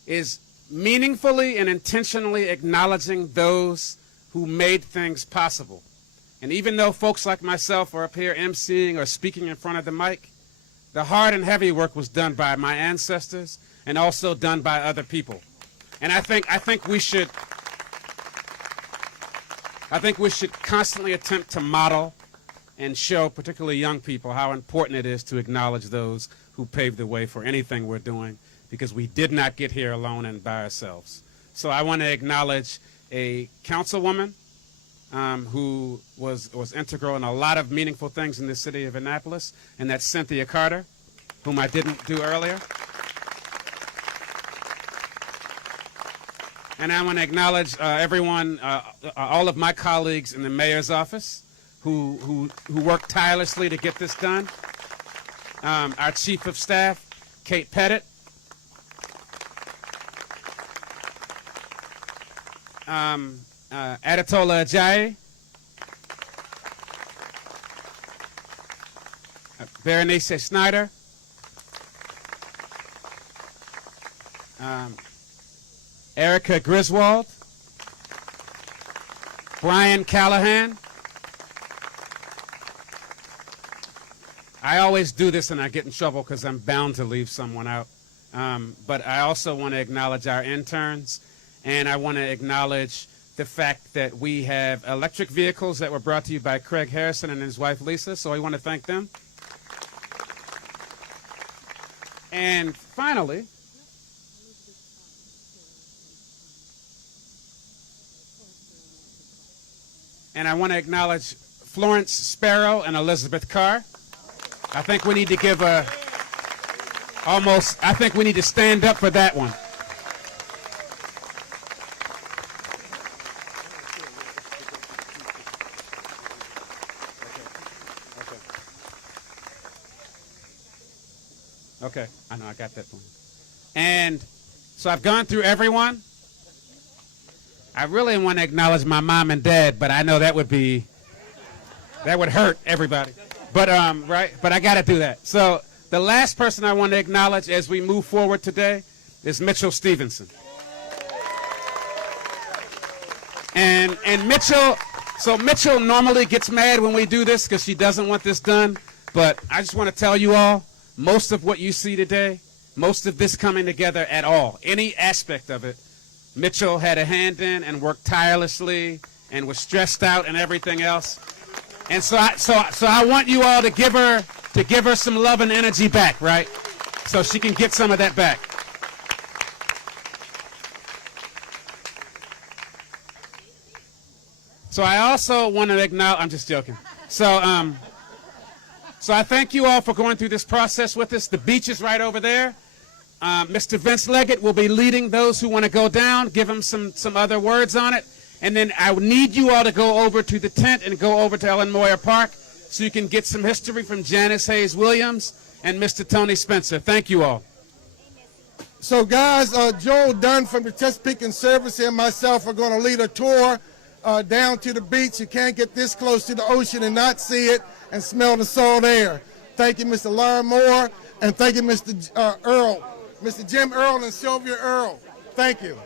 is meaningfully and intentionally acknowledging those who made things possible. And even though folks like myself are up here emceeing or speaking in front of the mic, the hard and heavy work was done by my ancestors and also done by other people. And I think we should constantly attempt to model and show, particularly young people, how important it is to acknowledge those who paved the way for anything we're doing, because we did not get here alone and by ourselves. So I want to acknowledge a councilwoman who was integral in a lot of meaningful things in the city of Annapolis, and that's Cynthia Carter, whom I didn't do earlier. And I want to acknowledge everyone, all of my colleagues in the mayor's office who worked tirelessly to get this done. Our chief of staff, Kate Pettit. Adetola Ajayi, Berenice Snyder, Erica Griswold, Brian Callahan. I always do this and I get in trouble because I'm bound to leave someone out. But I also want to acknowledge our interns, and I want to acknowledge the fact that we have electric vehicles that were brought to you by Craig Harrison and his wife Lisa, so I want to thank them. And finally, And I want to acknowledge Florence Sparrow and Elizabeth Carr. I think we need to give I think we need to stand up for that one. Okay, I know, I got that one. And so I've gone through everyone. I really want to acknowledge my mom and dad, but I know that would hurt everybody. But right, but I got to do that. So the last person I want to acknowledge as we move forward today is Mitchell Stevenson. And Mitchell, so Mitchell normally gets mad when we do this because she doesn't want this done. But I just want to tell you all, most of what you see today, most of this coming together at all, any aspect of it, Mitchell had a hand in and worked tirelessly and was stressed out and everything else. And so I want you all to give her some love and energy back, right? So she can get some of that back. So I also want to acknowledge, I'm just joking. So I thank you all for going through this process with us. The beach is right over there. Mr. Vince Leggett will be leading those who want to go down, give them some other words on it. And then I need you all to go over to the tent and go over to Ellen Moyer Park so you can get some history from Janice Hayes Williams and Mr. Tony Spencer. Thank you all. So guys, Joel Dunn from the Chesapeake Conservancy and myself are going to lead a tour down to the beach. You can't get this close to the ocean and not see it and smell the salt air. Thank you, Mr. Larry Moore, and thank you, Mr. Earl, Mr. Jim Earl and Sylvia Earl. Thank you.